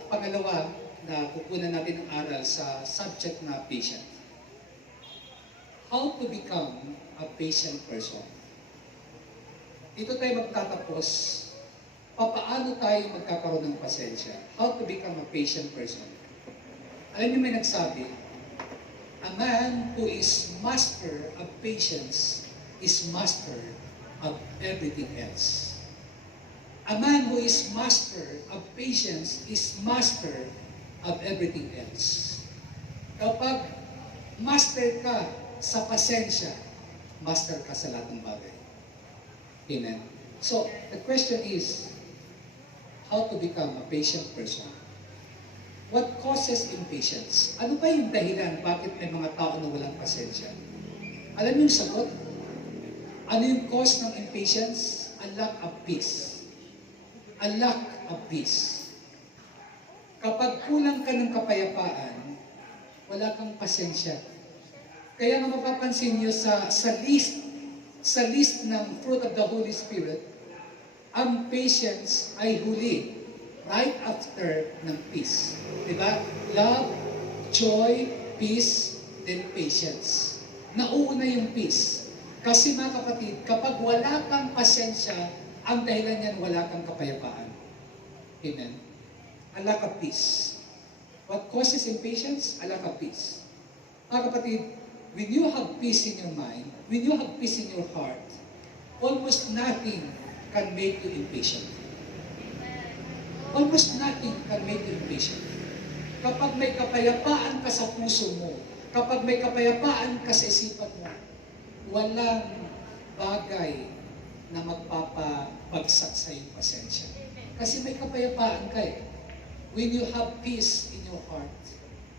pangalawa na kukunan natin ang aral sa subject na patient. How to become a patient person. Dito tayo magtatapos, papaano tayo magkakaroon ng pasensya? How to become a patient person. Alam niyo may nagsabi, a man who is master of patience is master of everything else. A man who is master of patience is master of everything else. Kapag master ka sa pasensya, master ka sa lahat ng bagay. Amen. So, the question is, how to become a patient person? What causes impatience? Ano ba yung dahilan bakit may mga tao na walang pasensya? Alam niyo yung sagot? Ano yung cause ng impatience? A lack of peace. A lack of peace. Kapag kulang ka ng kapayapaan, wala kang pasensya. Kaya nga mapapansin niyo sa list ng fruit of the Holy Spirit, ang patience ay huli, right after ng peace. Diba? Love, joy, peace, then patience. Nauuna yung peace. Kasi mga kapatid, kapag wala kang pasensya, ang dahilan niyan wala kang kapayapaan. Amen? A lack of peace. What causes impatience? A lack of peace. Mga kapatid, when you have peace in your mind, when you have peace in your heart, almost nothing can make you impatient. Almost nothing can make you impatient. Kapag may kapayapaan ka sa puso mo, kapag may kapayapaan ka sa isipan mo, walang bagay na magpapabagsak sa iyong pasensya. Kasi may kapayapaan ka eh. When you have peace in your heart,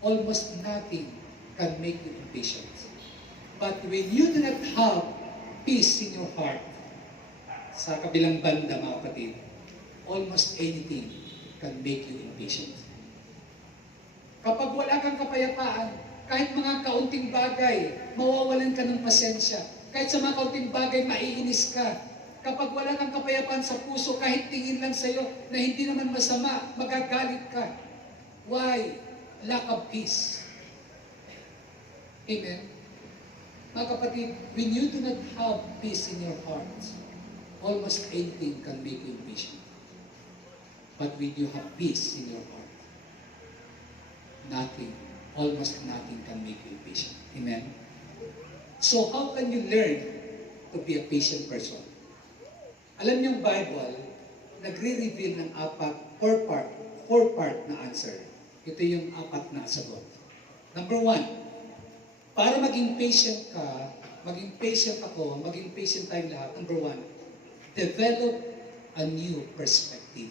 almost nothing can make you impatient. But when you do not have peace in your heart, sa kabilang banda mga kapatid, almost anything can make you impatient. Kapag wala kang kapayapaan, kahit mga kaunting bagay, mawawalan ka ng pasensya. Kahit sa mga kaunting bagay, maiinis ka. Kapag wala kang kapayapaan sa puso, kahit tingin lang sa'yo na hindi naman masama, magagalit ka. Why? Lack of peace. Amen? Mga kapatid, when you do not have peace in your heart, almost anything can make you impatient. But when you have peace in your heart, nothing, almost nothing can make you impatient. Amen? So how can you learn to be a patient person? Alam niyo yung Bible, nagre-reveal ng four part na answer. Ito yung apat na sagot. Number 1, para maging patient ka, maging patient ako, maging patient tayong lahat. Number 1, develop a new perspective.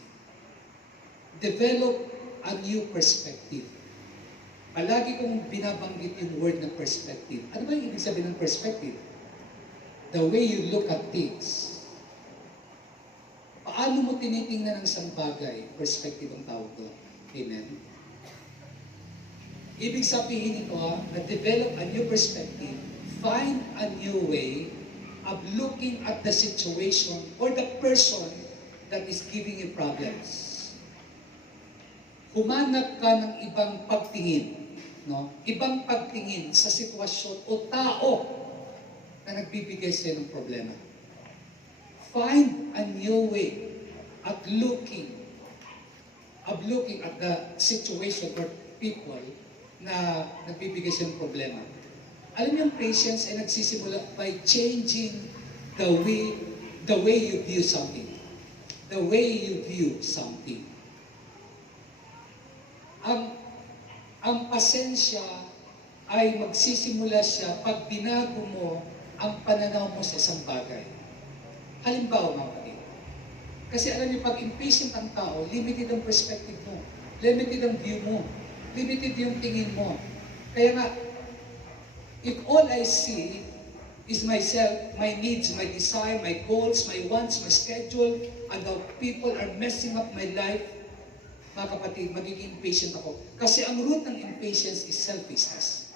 Develop a new perspective. Palagi kong binabanggit yung word na perspective. Ano ba yung ibig sabihin ng perspective? The way you look at things. Paano mo tinitingnan ng isang bagay? Perspective ang tawag doon. Amen? Ibig sabihin nito na develop a new perspective, find a new way of looking at the situation or the person that is giving you problems. Humanap ka ng ibang pagtingin, no? Ibang pagtingin sa sitwasyon o tao na nagbibigay sa ng problema. Find a new way at looking at the situation or people na nagbibigay sa ng problema. Alam niyo, patience ay nagsisimula by changing the way you view something. The way you view something. Ang pasensya ay magsisimula siya pag binago mo ang pananaw mo sa isang bagay. Halimbawa, mga kapatid, kasi alam niyo, pag impatient ang tao, limited ang perspective mo, limited ang view mo, limited yung tingin mo. Kaya nga, if all I see is myself, my needs, my desire, my goals, my wants, my schedule, and how people are messing up my life, mga kapatid, magiging impatient ako. Kasi ang root ng impatience is selfishness.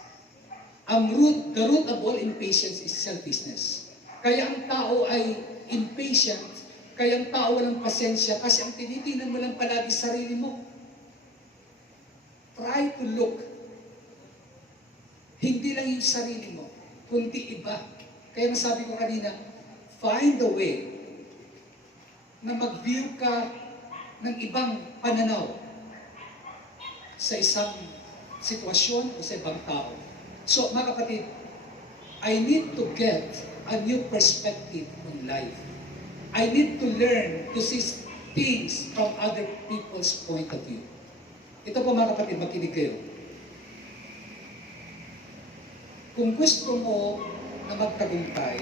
The root of all impatience is selfishness. Kaya ang tao ay impatient, kaya ang tao walang pasensya, kasi ang tinitingnan mo lang palagi sarili mo. Try to look. Hindi lang yung sarili mo, kundi iba. Kaya nasabi ko kanina, find a way na mag-view ka ng ibang pananaw sa isang sitwasyon o sa ibang tao. So, mga kapatid, I need to get a new perspective on life. I need to learn to see things from other people's point of view. Ito po, mga kapatid, makinig kayo. Kung gusto mo na magtagumpay,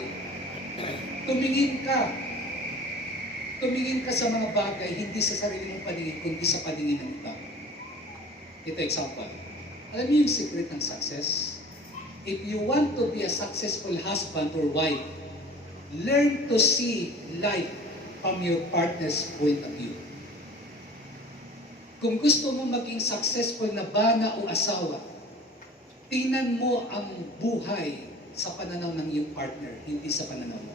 tumingin ka sa mga bagay, hindi sa sarili mong paningin, kundi sa paningin ng iba. Ito example. Alam niyo yung secret ng success? If you want to be a successful husband or wife, learn to see life from your partner's point of view. Kung gusto mo maging successful na bana o asawa, tingnan mo ang buhay sa pananaw ng iyong partner, hindi sa pananaw mo.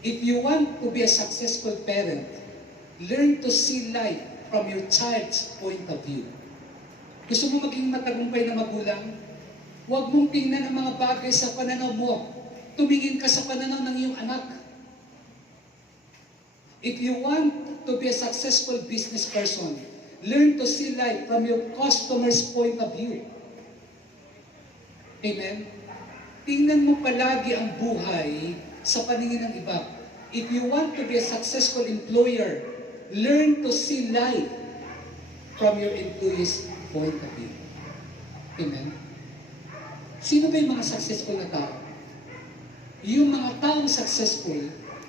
If you want to be a successful parent, learn to see life from your child's point of view. Gusto mo maging matagumpay na magulang? Huwag mong tingnan ang mga bagay sa pananaw mo. Tumingin ka sa pananaw ng iyong anak. If you want to be a successful business person, learn to see life from your customer's point of view. Amen? Tingnan mo palagi ang buhay sa paningin ng iba. If you want to be a successful employer, learn to see life from your employee's point of view. Amen? Sino ba yung mga successful na tao? Yung mga taong successful,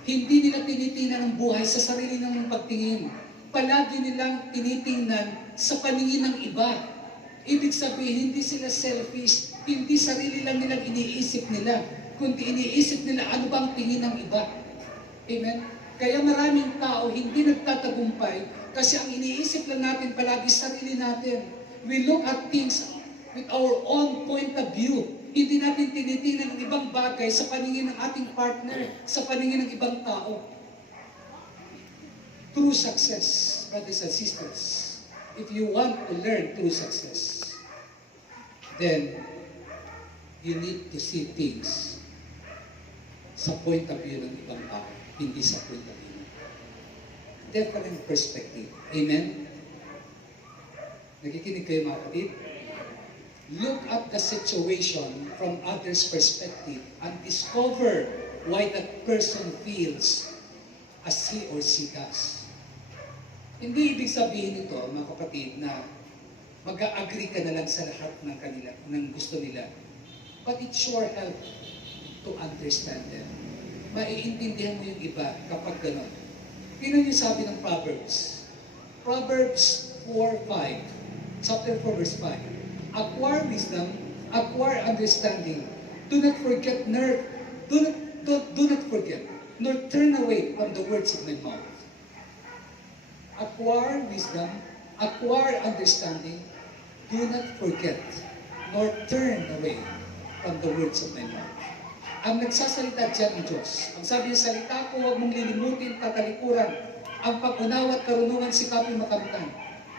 hindi nila tinitingnan ang buhay sa sarili ng pagtingin. Palagi nilang tinitingnan sa paningin ng iba. Ibig sabihin, hindi sila selfish, hindi sarili lang nilang iniisip nila, kundi iniisip nila ano bang tingin ng iba. Amen? Kaya maraming tao hindi nagtatagumpay kasi ang iniisip lang natin palagi sarili natin. We look at things with our own point of view. Hindi natin tinitingnan ang ibang bagay sa paningin ng ating partner, sa paningin ng ibang tao. True success, brothers and sisters, if you want to learn true success, then you need to see things sa point of view ng ibang tao, hindi sa point of view. Different perspective. Amen? Nakikinig kayo, mga kapatid? Look at the situation from others' perspective and discover why that person feels as he or she does. Hindi ibig sabihin ito, mga kapatid, na mag-a-agree ka na lang sa lahat ng kanila, ng gusto nila. But it sure help to understand them. Maiintindihan mo yung iba kapag gano'n. Tingnan niyo sabi ng Proverbs. Proverbs 4:5. Chapter 4, verse 5. Acquire wisdom, acquire understanding. Do not forget, nor turn away from the words of my mouth. Acquire wisdom, acquire understanding. Do not forget, nor turn away from the words of my mouth. Ang nagsasalita dyan ang Diyos. Ang sabi ng salita ko, huwag mong lilimutin, tatalikuran. Ang pag-unawa at karunungan sikapin makamtan.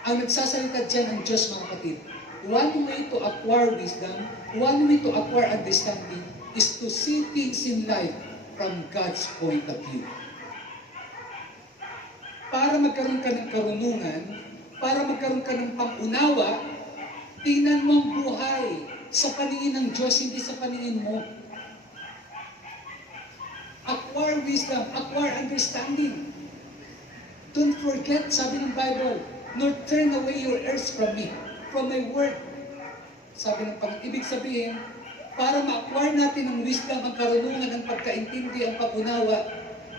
Ang nagsasalita dyan ang Diyos, mga kapatid. One way to acquire wisdom, one way to acquire understanding is to see things in life from God's point of view. Para magkaroon ka ng karunungan, para magkaroon ka ng pag-unawa, tingnan mo ang buhay sa paningin ng Diyos, hindi sa paningin mo. Acquire wisdom, acquire understanding. Don't forget, sabi ng Bible, nor turn away your ears from me, from my word. Sabi ng Panginoon, ibig sabihin, para ma-acquire natin ang wisdom, ang karunungan, ang pagkaintindi, ang pag-unawa,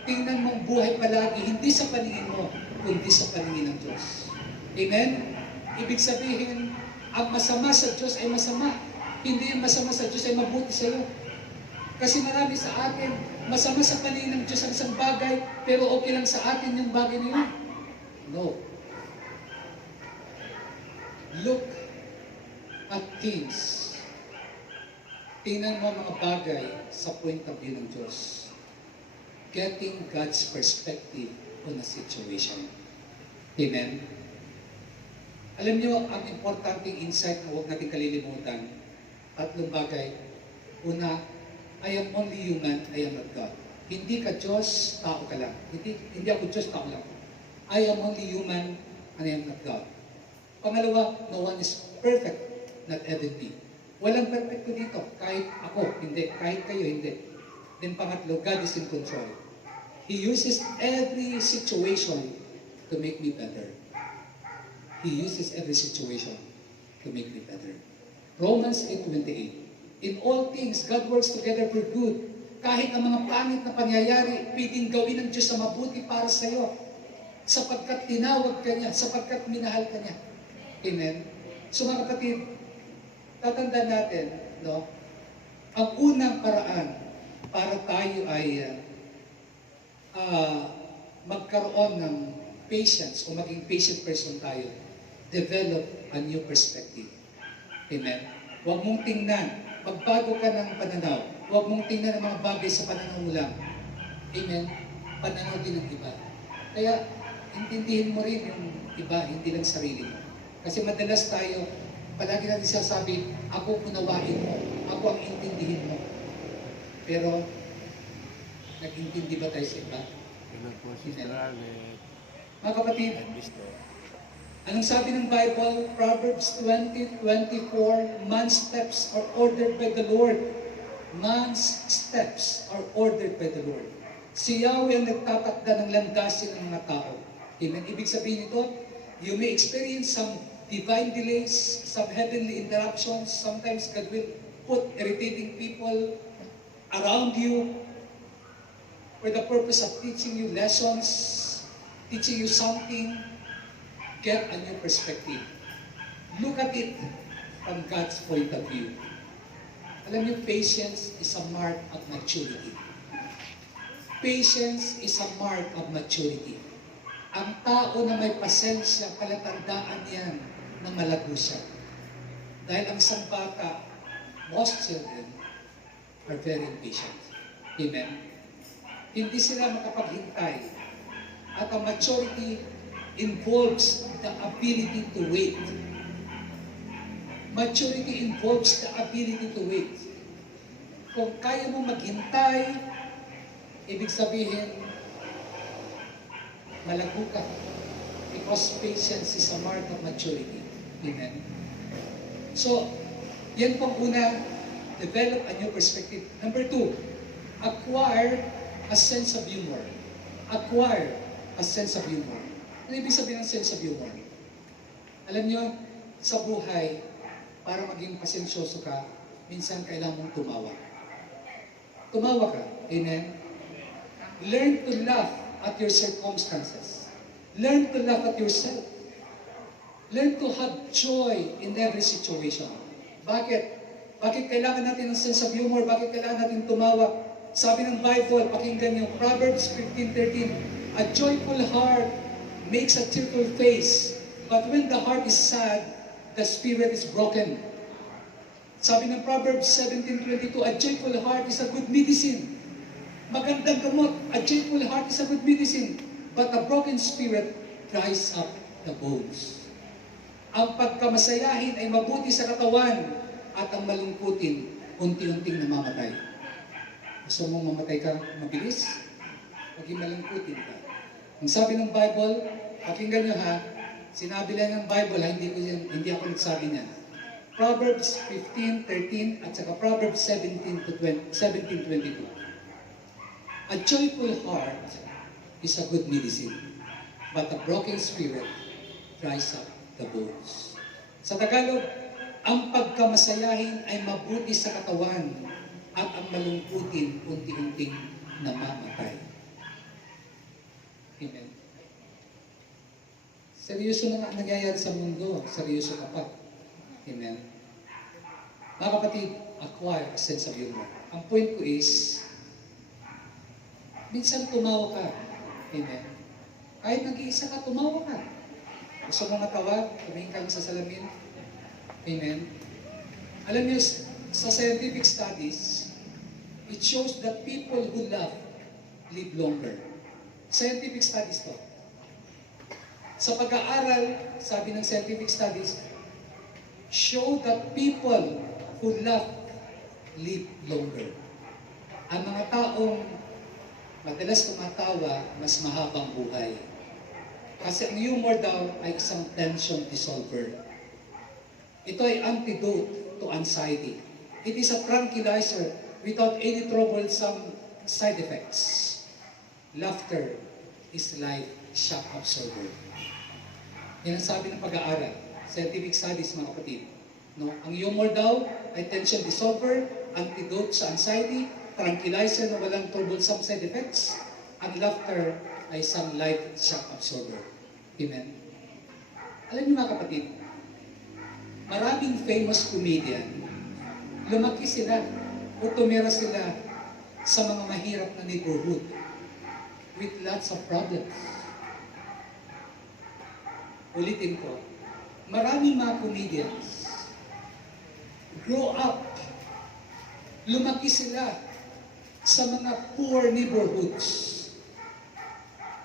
tingnan mong buhay palagi, hindi sa paningin mo, kundi sa paningin ng Diyos. Amen? Ibig sabihin, ang masama sa Diyos ay masama. Hindi yung masama sa Diyos ay mabuti sa iyo. Kasi marami sa atin, masama sa paningin ng Diyos ang isang bagay, pero okay lang sa atin yung bagay na yun. No. Look at things. Tingnan mo mga bagay sa point of view ng Diyos. Getting God's perspective on a situation. Amen? Alam niyo, ang importanteng insight na huwag natin kalilimutan, tatlong bagay. Una, I am only human, I am not God. Hindi ka Diyos, tao ka lang. Hindi ako Diyos, tao lang. I am only human, and I am not God. Pangalawa, no one is perfect, not even me. Walang perfecto dito. Kahit ako, hindi. Kahit kayo, hindi. Then pangatlo, God is in control. He uses every situation to make me better. He uses every situation to make me better. Romans 8:28. In all things, God works together for good. Kahit ang mga pangit na pangyayari, pwedeng gawin ng Diyos sa mabuti para sa iyo. Sapagkat tinawag ka niya, sapagkat minahal ka niya. Amen? So mga kapatid, tatandaan natin, no? Ang unang paraan para tayo ay magkaroon ng patience o maging patient person tayo, develop a new perspective. Amen? Huwag mong tingnan, magbago ka ng pananaw. Huwag mong tingnan ang mga bagay sa pananaw mo lang. Amen? Pananaw din ng iba. Kaya, intindihin mo rin yung iba, hindi lang sarili mo. Kasi madalas tayo, palagi natin sinasabi, ako unawain mo, ako ang intindihin mo. Pero, nag-intindi ba tayo sa iba? Mga kapatid, anong sabi ng Bible? Proverbs 20:24, man's steps are ordered by the Lord. Man's steps are ordered by the Lord. Si Yahweh ang nagtatakda ng landasin ng mga tao. Amen. Ibig sabihin nito, you may experience some divine delays, some heavenly interruptions. Sometimes God will put irritating people around you for the purpose of teaching you lessons, teaching you something. Get a new perspective. Look at it from God's point of view. Alam niyo, patience is a mark of maturity. Patience is a mark of maturity. Ang tao na may pasensya, palatandaan yan na malago siya. Dahil ang isang bata, most children are very impatient. Amen? Hindi sila makapaghintay. At ang maturity involves the ability to wait. Maturity involves the ability to wait. Kung kaya mo maghintay, ibig sabihin, malago ka. Because patience is a mark of maturity. Amen? So, yan pong una, develop a new perspective. Number 2, acquire a sense of humor. Acquire a sense of humor. Ano ibig sabihin ng sense of humor? Alam nyo, sa buhay, para maging pasensyoso ka, minsan kailangan mong tumawa. Tumawa ka. Amen? Learn to laugh at your circumstances. Learn to laugh at yourself. Learn to have joy in every situation. Bakit? Bakit kailangan natin ng sense of humor? Bakit kailangan natin tumawa? Sabi ng Bible, pakinggan niyo, Proverbs 15:13, a joyful heart makes a cheerful face, but when the heart is sad, the spirit is broken. Sabi ng Proverbs 17:22, a joyful heart is a good medicine. Magandang gamot. A joyful heart is a good medicine, but a broken spirit dries up the bones. Ang pagkamasayahin ay mabuti sa katawan, at ang malungkutin, unti-unting namamatay. Gusto mong mamatay ka mabilis? Maging malungkutin ka. Ang sabi ng Bible, pakinggan nyo ha, sinabi lang ng Bible ha, hindi ako nagsabi niyan. Proverbs 15:13 at saka Proverbs 17:22. A joyful heart is a good medicine, but a broken spirit dries up the bones. Sa Tagalog, ang pagkamasayahin ay mabuti sa katawan at ang malungkutin unti-unting namamatay. Amen. Seryoso na nga ang nangyayari sa mundo. Seryoso ka pa. Amen. Mga kapatid, acquire a sense of humor. Ang point ko is, minsan tumawa ka. Amen. Kahit nag-iisa ka, tumawa ka. Gusto mo matawa, tumingin ka lang sa salamin. Amen. Alam niyo, sa scientific studies, it shows that people who laugh live longer. Scientific studies to. Sa pag-aaral, sabi ng scientific studies, show that people who laugh live longer. Ang mga taong madalas tumatawa, mas mahabang buhay. Kasi ang humor daw ay isang tension dissolver. Ito ay antidote to anxiety. It is a tranquilizer without any troublesome side effects. Laughter is like shock absorber. Yan ang sabi ng pag-aaral. Scientific studies, mga kapatid. No? Ang humor daw ay tension dissolver, antidote sa anxiety, tranquilizer na walang troublesome side effects. Ang laughter ay isang light shock absorber. Amen? Alam niyo mga kapatid, maraming famous comedian, lumaki sila o tumira sila sa mga mahirap na neighborhood with lots of problems. Ulitin ko, maraming mga comedians grow up, lumaki sila sa mga poor neighborhoods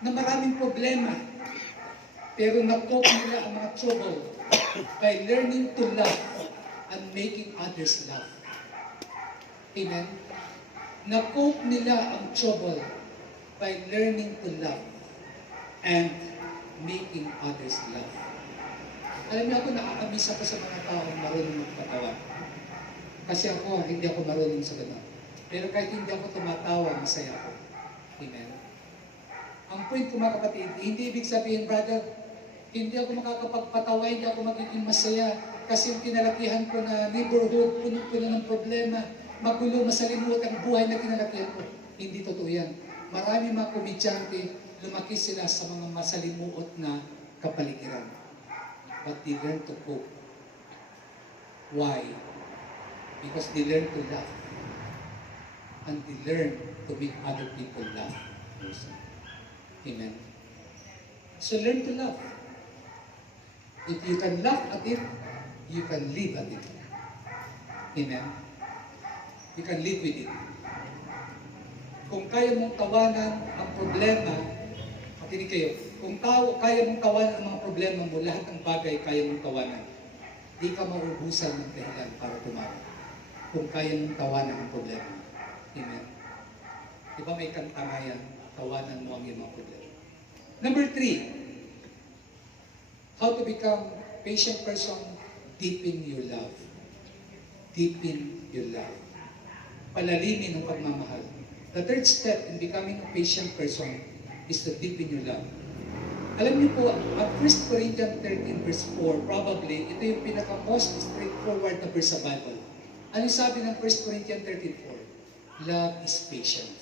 na maraming problema, pero na-cope nila ang mga trouble by learning to laugh and making others laugh. Amen? Na-cope nila ang trouble by learning to laugh and making others laugh. Alam niyo, ako nakakamiss ako sa mga taong marunong magpatawa. Kasi ako, hindi ako marunong sa ganun. Pero kahit hindi ako tumatawa, masaya ako. Amen? Ang point ko mga kapatid, hindi ibig sabihin, brother, hindi ako makakapagpatawa, hindi ako magiging masaya. Kasi yung kinalakihan ko na neighborhood, puno-puno ng problema, magulo, masalimuot ang buhay na kinalakihan ko. Hindi totoo yan. Marami mga komedyante, lumaki sila sa mga masalimuot na kapaligiran. But they learn to cope. Why? Because they learn to laugh. And they learn to make other people laugh. Amen. So learn to laugh. If you can laugh at it, you can live at it. Amen. You can live with it. Kung kaya mong tawanan ang problema, makinig kayo, kung kaya mong tawanan ang mga problema mo, lahat ng bagay kaya mong tawanan. Di ka mauubusan ng dahilan para tumawa. Kung kaya mong tawanan ang problema. Amen. Di ba may kanta nga yan, tawanan mo ang iyong mga problema. Number 3, how to become patient person, deepen your love. Deepen your love. Palalimin ang pagmamahal. The third step in becoming a patient person is to deepen your love. Alam niyo po, ang 1 Corinthians 13 verse 4, probably, ito yung pinaka-most straightforward na verse sa Bible. Ano sabi ng 1 Corinthians 13:4? Love is patient.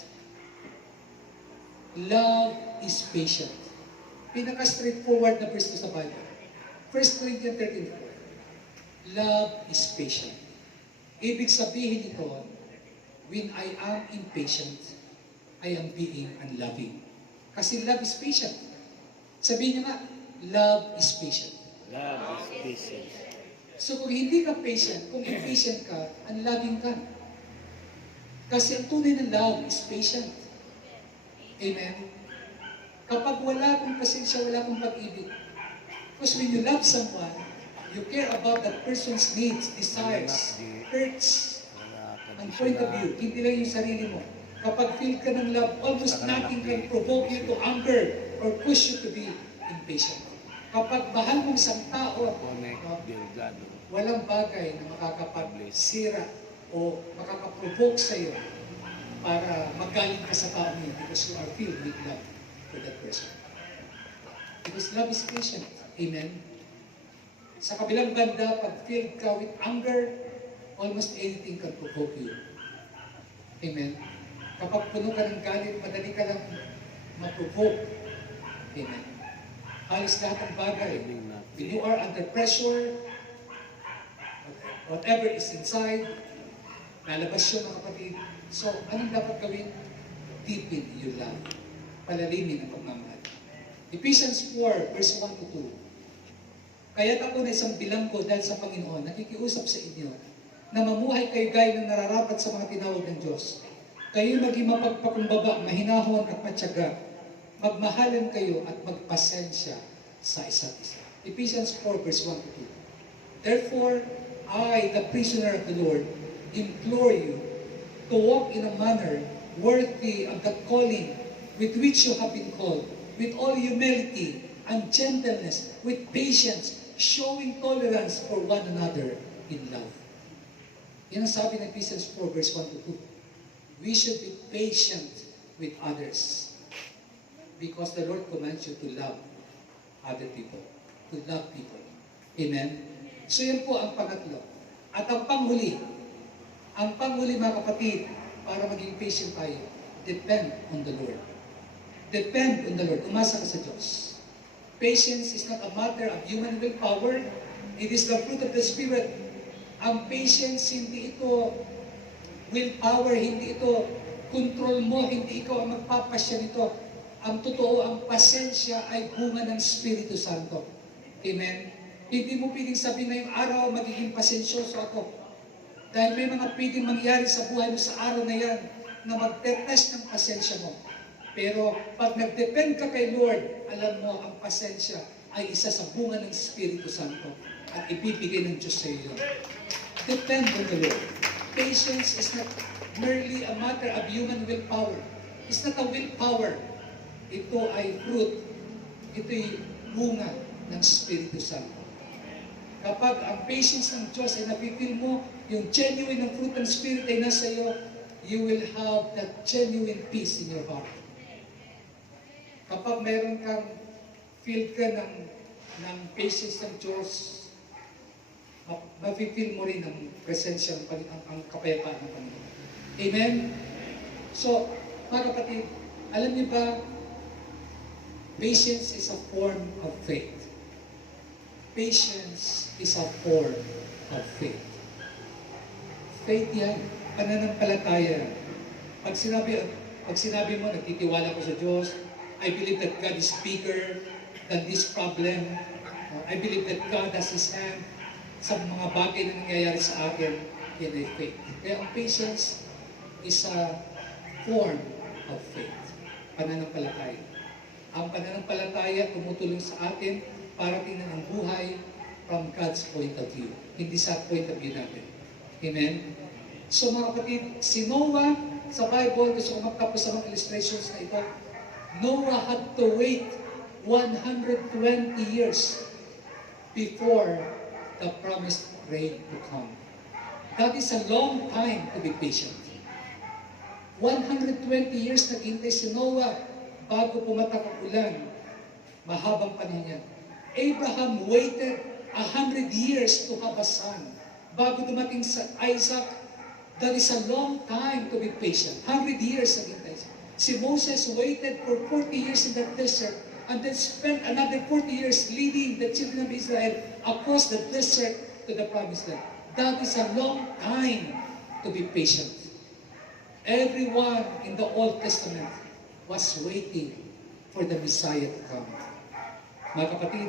Love is patient. Pinaka-straightforward na verse sa Bible. 1 Corinthians 13:4. Love is patient. Ibig sabihin ito, when I am impatient, I am being unloving. Kasi love is patient. Sabihin niyo nga, love is patient. Love is patient. So kung hindi ka patient, kung impatient ka, unloving ka. Kasi ang tunay na love is patient. Amen? Kapag wala kang pasensya, wala kang pag-ibig. Because when you love someone, you care about that person's needs, desires, hurts, ang point of view, hindi lang yung sarili mo. Kapag feel ka ng love, almost nothing can provoke you to anger or push you to be impatient. Kapag mahal mong isang tao, walang bagay na makakapagsira o makakaprovoke sa iyo para magaling ka sa tao niya because you are filled with love for that person. Because love is patient. Amen? Sa kabilang banda, pag filled ka with anger, almost anything can provoke you. Amen? Kapag puno ka ng galit, madali ka lang ma-provoke. Amen. Halos lahat ng bagay. When you are under pressure, whatever is inside, lalabas yun mga kapatid. So, anong dapat gawin? Deepen your love. Palalimin ang pagmamahal. Ephesians 4, verse 1 to 2. Kaya't ako na isang bilanggo dahil sa Panginoon, nakikiusap sa inyo, na mamuhay kayo gaya ng nararapat sa mga tinawag ng Diyos. Kayo maging mapagpakumbaba, mahinahon at matyaga. Magmahalan kayo at magpasensya sa isa't isa. Ephesians 4, verse 1 to 2. Therefore, I, the prisoner of the Lord, implore you to walk in a manner worthy of the calling with which you have been called, with all humility and gentleness, with patience, showing tolerance for one another in love. Yan ang sabi ng Ephesians 4, verse 1 to 2. We should be patient with others because the Lord commands you to love other people, to love people. Amen? So yan po ang pangatlo. At ang panghuli mga kapatid, para maging patient tayo, depend on the Lord. Depend on the Lord. Umasa ka sa Diyos. Patience is not a matter of human willpower. It is the fruit of the Spirit. Ang patience, hindi ito willpower, hindi ito control mo, hindi ikaw ang magpapasya nito. Ang totoo, ang pasensya ay bunga ng Espiritu Santo. Amen? Hindi mo pwedeng sabihin na yung araw magiging pasensyoso ako. Dahil may mga pwedeng mangyari sa buhay mo sa araw na yan na magte-test ng pasensya mo. Pero pag nag-depend ka kay Lord, alam mo, ang pasensya ay isa sa bunga ng Espiritu Santo at ibibigay ng Diyos sa iyo. Depend on the Lord. Patience is not merely a matter of human willpower. It's not a willpower. Ito ay fruit. Ito'y bunga ng Espiritu Santo. Kapag ang patience ng Diyos ay napipil mo, yung genuine ng fruit ng Spirit ay nasa iyo, you will have that genuine peace in your heart. Kapag mayroon kang feel ka ng patience ng Diyos, mapipil mo rin ang presensya ang kapayapaan ng Panginoon. Amen? So, mga kapatid, alam niyo ba, patience is a form of faith. Patience is a form of faith. Faith yan, pananampalataya. Pag sinabi mo, nagtitiwala ko sa Diyos, I believe that God is bigger than this problem. I believe that God has His hand sa mga bagay na nangyayari sa akin. Yan ay faith. Kaya ang patience is a form of faith. Pananampalataya. Ang pananampalataya tumutulong sa atin para tingnan ang buhay from God's point of view. Hindi sa point of view natin. Amen? So mga kapatid, si Noah sa Bible, gusto ko magtapos sa mga illustrations na ito. Noah had to wait 120 years before the promised rain to come. That is a long time to be patient. 120 years naghintay si Noah bago pumatak ang ulan. Mahabang panahon yan. Abraham waited 100 years to have a son. Bago dumating sa Isaac, that is a long time to be patient. 100 years naghintay siya. Si Moses waited for 40 years in the desert and then spent another 40 years leading the children of Israel across the desert to the promised land. That is a long time to be patient. Everyone in the Old Testament was waiting for the Messiah to come. Mga kapatid,